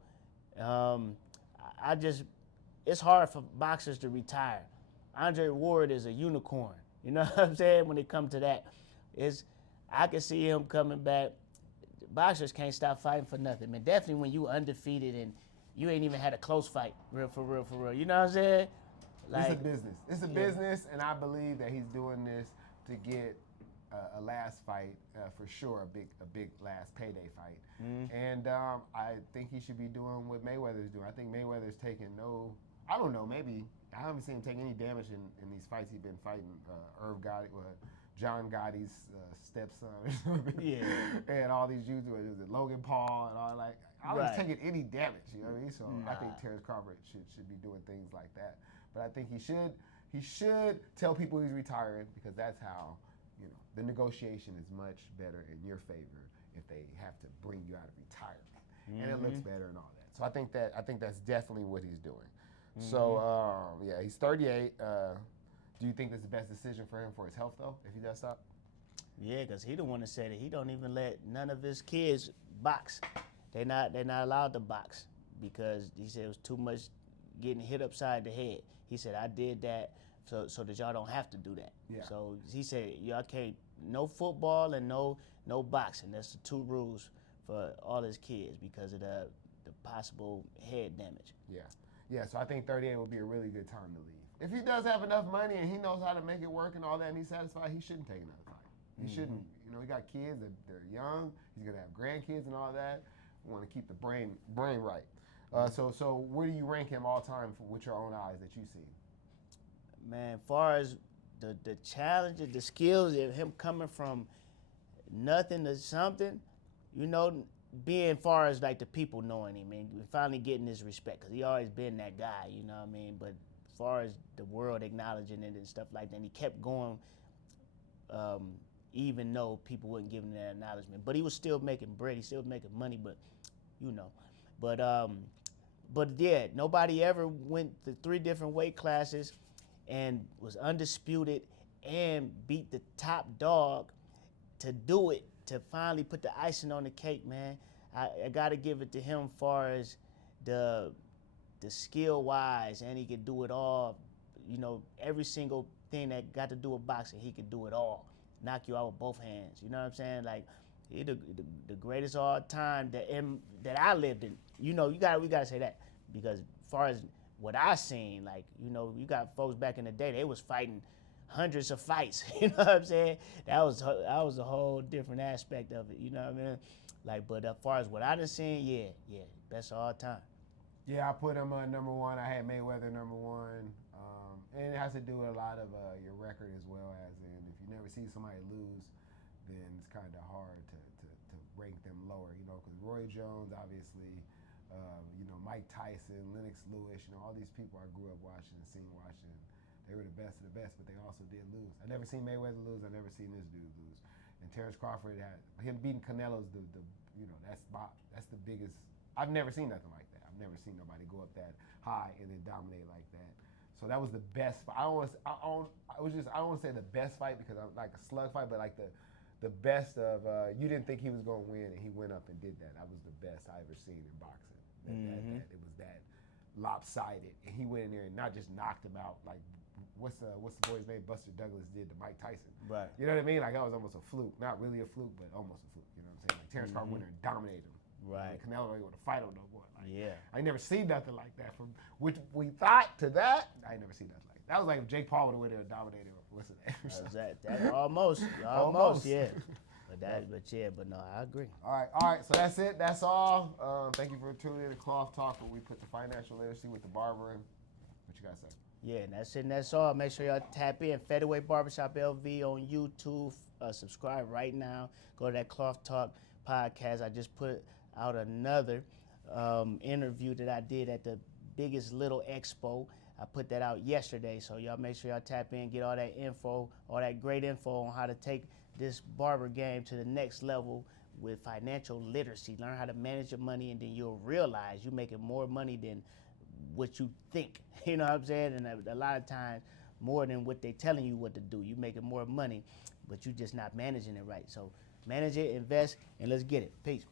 it's hard for boxers to retire. Andre Ward is a unicorn. You know what I'm saying? When it comes to that, I can see him coming back. Boxers can't stop fighting for nothing, man. Definitely when you undefeated and you ain't even had a close fight, for real. You know what I'm saying? Like, it's a business. It's a business, and I believe that he's doing this to get a last fight for sure, a big last payday fight. And I think he should be doing what Mayweather's doing. I think Mayweather's taking maybe I haven't seen him take any damage in these fights he's been fighting. Irv got it. John Gotti's stepson or something. Yeah. And all these YouTubers, was it Logan Paul and all like, I was Right. taking any damage, you know what I mean? So I think Nah. Terrence Crawford should be doing things like that. But I think he should tell people he's retiring because that's how, you know, the negotiation is much better in your favor if they have to bring you out of retirement. And it looks better and all that. So I think that's definitely what he's doing. So yeah, he's 38. Do you think that's the best decision for him for his health though, if he does stop? Yeah, because he the one that said it. He don't even let none of his kids box. They're not allowed to box because he said it was too much getting hit upside the head. He said, I did that so that y'all don't have to do that. Yeah. So he said, y'all can't, no football and no boxing. That's the two rules for all his kids because of the possible head damage. Yeah. Yeah, so I think 38 would be a really good time to leave. If he does have enough money and he knows how to make it work and all that and he's satisfied, he shouldn't take another fight. He shouldn't, you know, he got kids, they're young, he's gonna have grandkids and all that. We want to keep the brain right. So where do you rank him all time with your own eyes that you see? Man, far as the challenge, the skills of him coming from nothing to something, you know, being far as like the people knowing him and finally getting his respect, because he always been that guy, you know what I mean? But as far as the world acknowledging it and stuff like that, and he kept going even though people wouldn't give him that acknowledgement. But he was still making bread, he still was making money, but you know. But yeah, nobody ever went to 3 different weight classes and was undisputed and beat the top dog to do it, to finally put the icing on the cake, man. I gotta give it to him far as the skill wise, and he could do it all. You know, every single thing that got to do with boxing, he could do it all. Knock you out with both hands. You know what I'm saying? Like, he the greatest all time that I lived in. You know, we gotta say that, because as far as what I seen, like, you know, you got folks back in the day, they was fighting hundreds of fights. You know what I'm saying? That was a whole different aspect of it. You know what I mean? Like, but as far as what I done seen, yeah, best of all time. Yeah, I put him number 1. I had Mayweather number 1. And it has to do with a lot of your record as well, as in if you never see somebody lose, then it's kind of hard to rank them lower, you know, because Roy Jones, obviously, you know, Mike Tyson, Lennox Lewis, you know, all these people I grew up watching and seen watching. They were the best of the best, but they also did lose. I never seen Mayweather lose. I never seen this dude lose. And Terrence Crawford him beating Canelo's the you know, that's the biggest. I've never seen nothing like that. I've never seen nobody go up that high and then dominate like that. So that was the best. I don't want to say the best fight because I'm like a slug fight, but like the best of. You didn't think he was gonna win, and he went up and did that. That was the best I ever seen in boxing. It was that lopsided, and he went in there and not just knocked him out like. What's the boy's name? Buster Douglas did to Mike Tyson. Right. You know what I mean? Like that was almost a fluke. Not really a fluke, but almost a fluke. You know what I'm saying? Like Terrence Crawford went there and dominated him. Right. And Canelo ain't want to fight him no more. Like, Yeah. I never seen nothing like that. From which we thought to that, I ain't never seen nothing like that. That was like if Jake Paul would have went there and dominated him. What's the name? That almost, yeah. But no, I agree. All right. So that's it. That's all. Thank you for tuning in to Cloth Talk, where we put the financial literacy with the barber in. What you gotta say? Yeah, and that's it, and that's all. Make sure y'all tap in. Fadeaway Barbershop LV on YouTube. Subscribe right now. Go to that Cloth Talk podcast. I just put out another interview that I did at the biggest little expo. I put that out yesterday, so y'all make sure y'all tap in, get all that info, all that great info on how to take this barber game to the next level with financial literacy. Learn how to manage your money, and then you'll realize you're making more money than what you think. You know what I'm saying? And a lot of times, more than what they telling you what to do. You're making more money, but you're just not managing it right. So manage it, invest, and let's get it. Peace.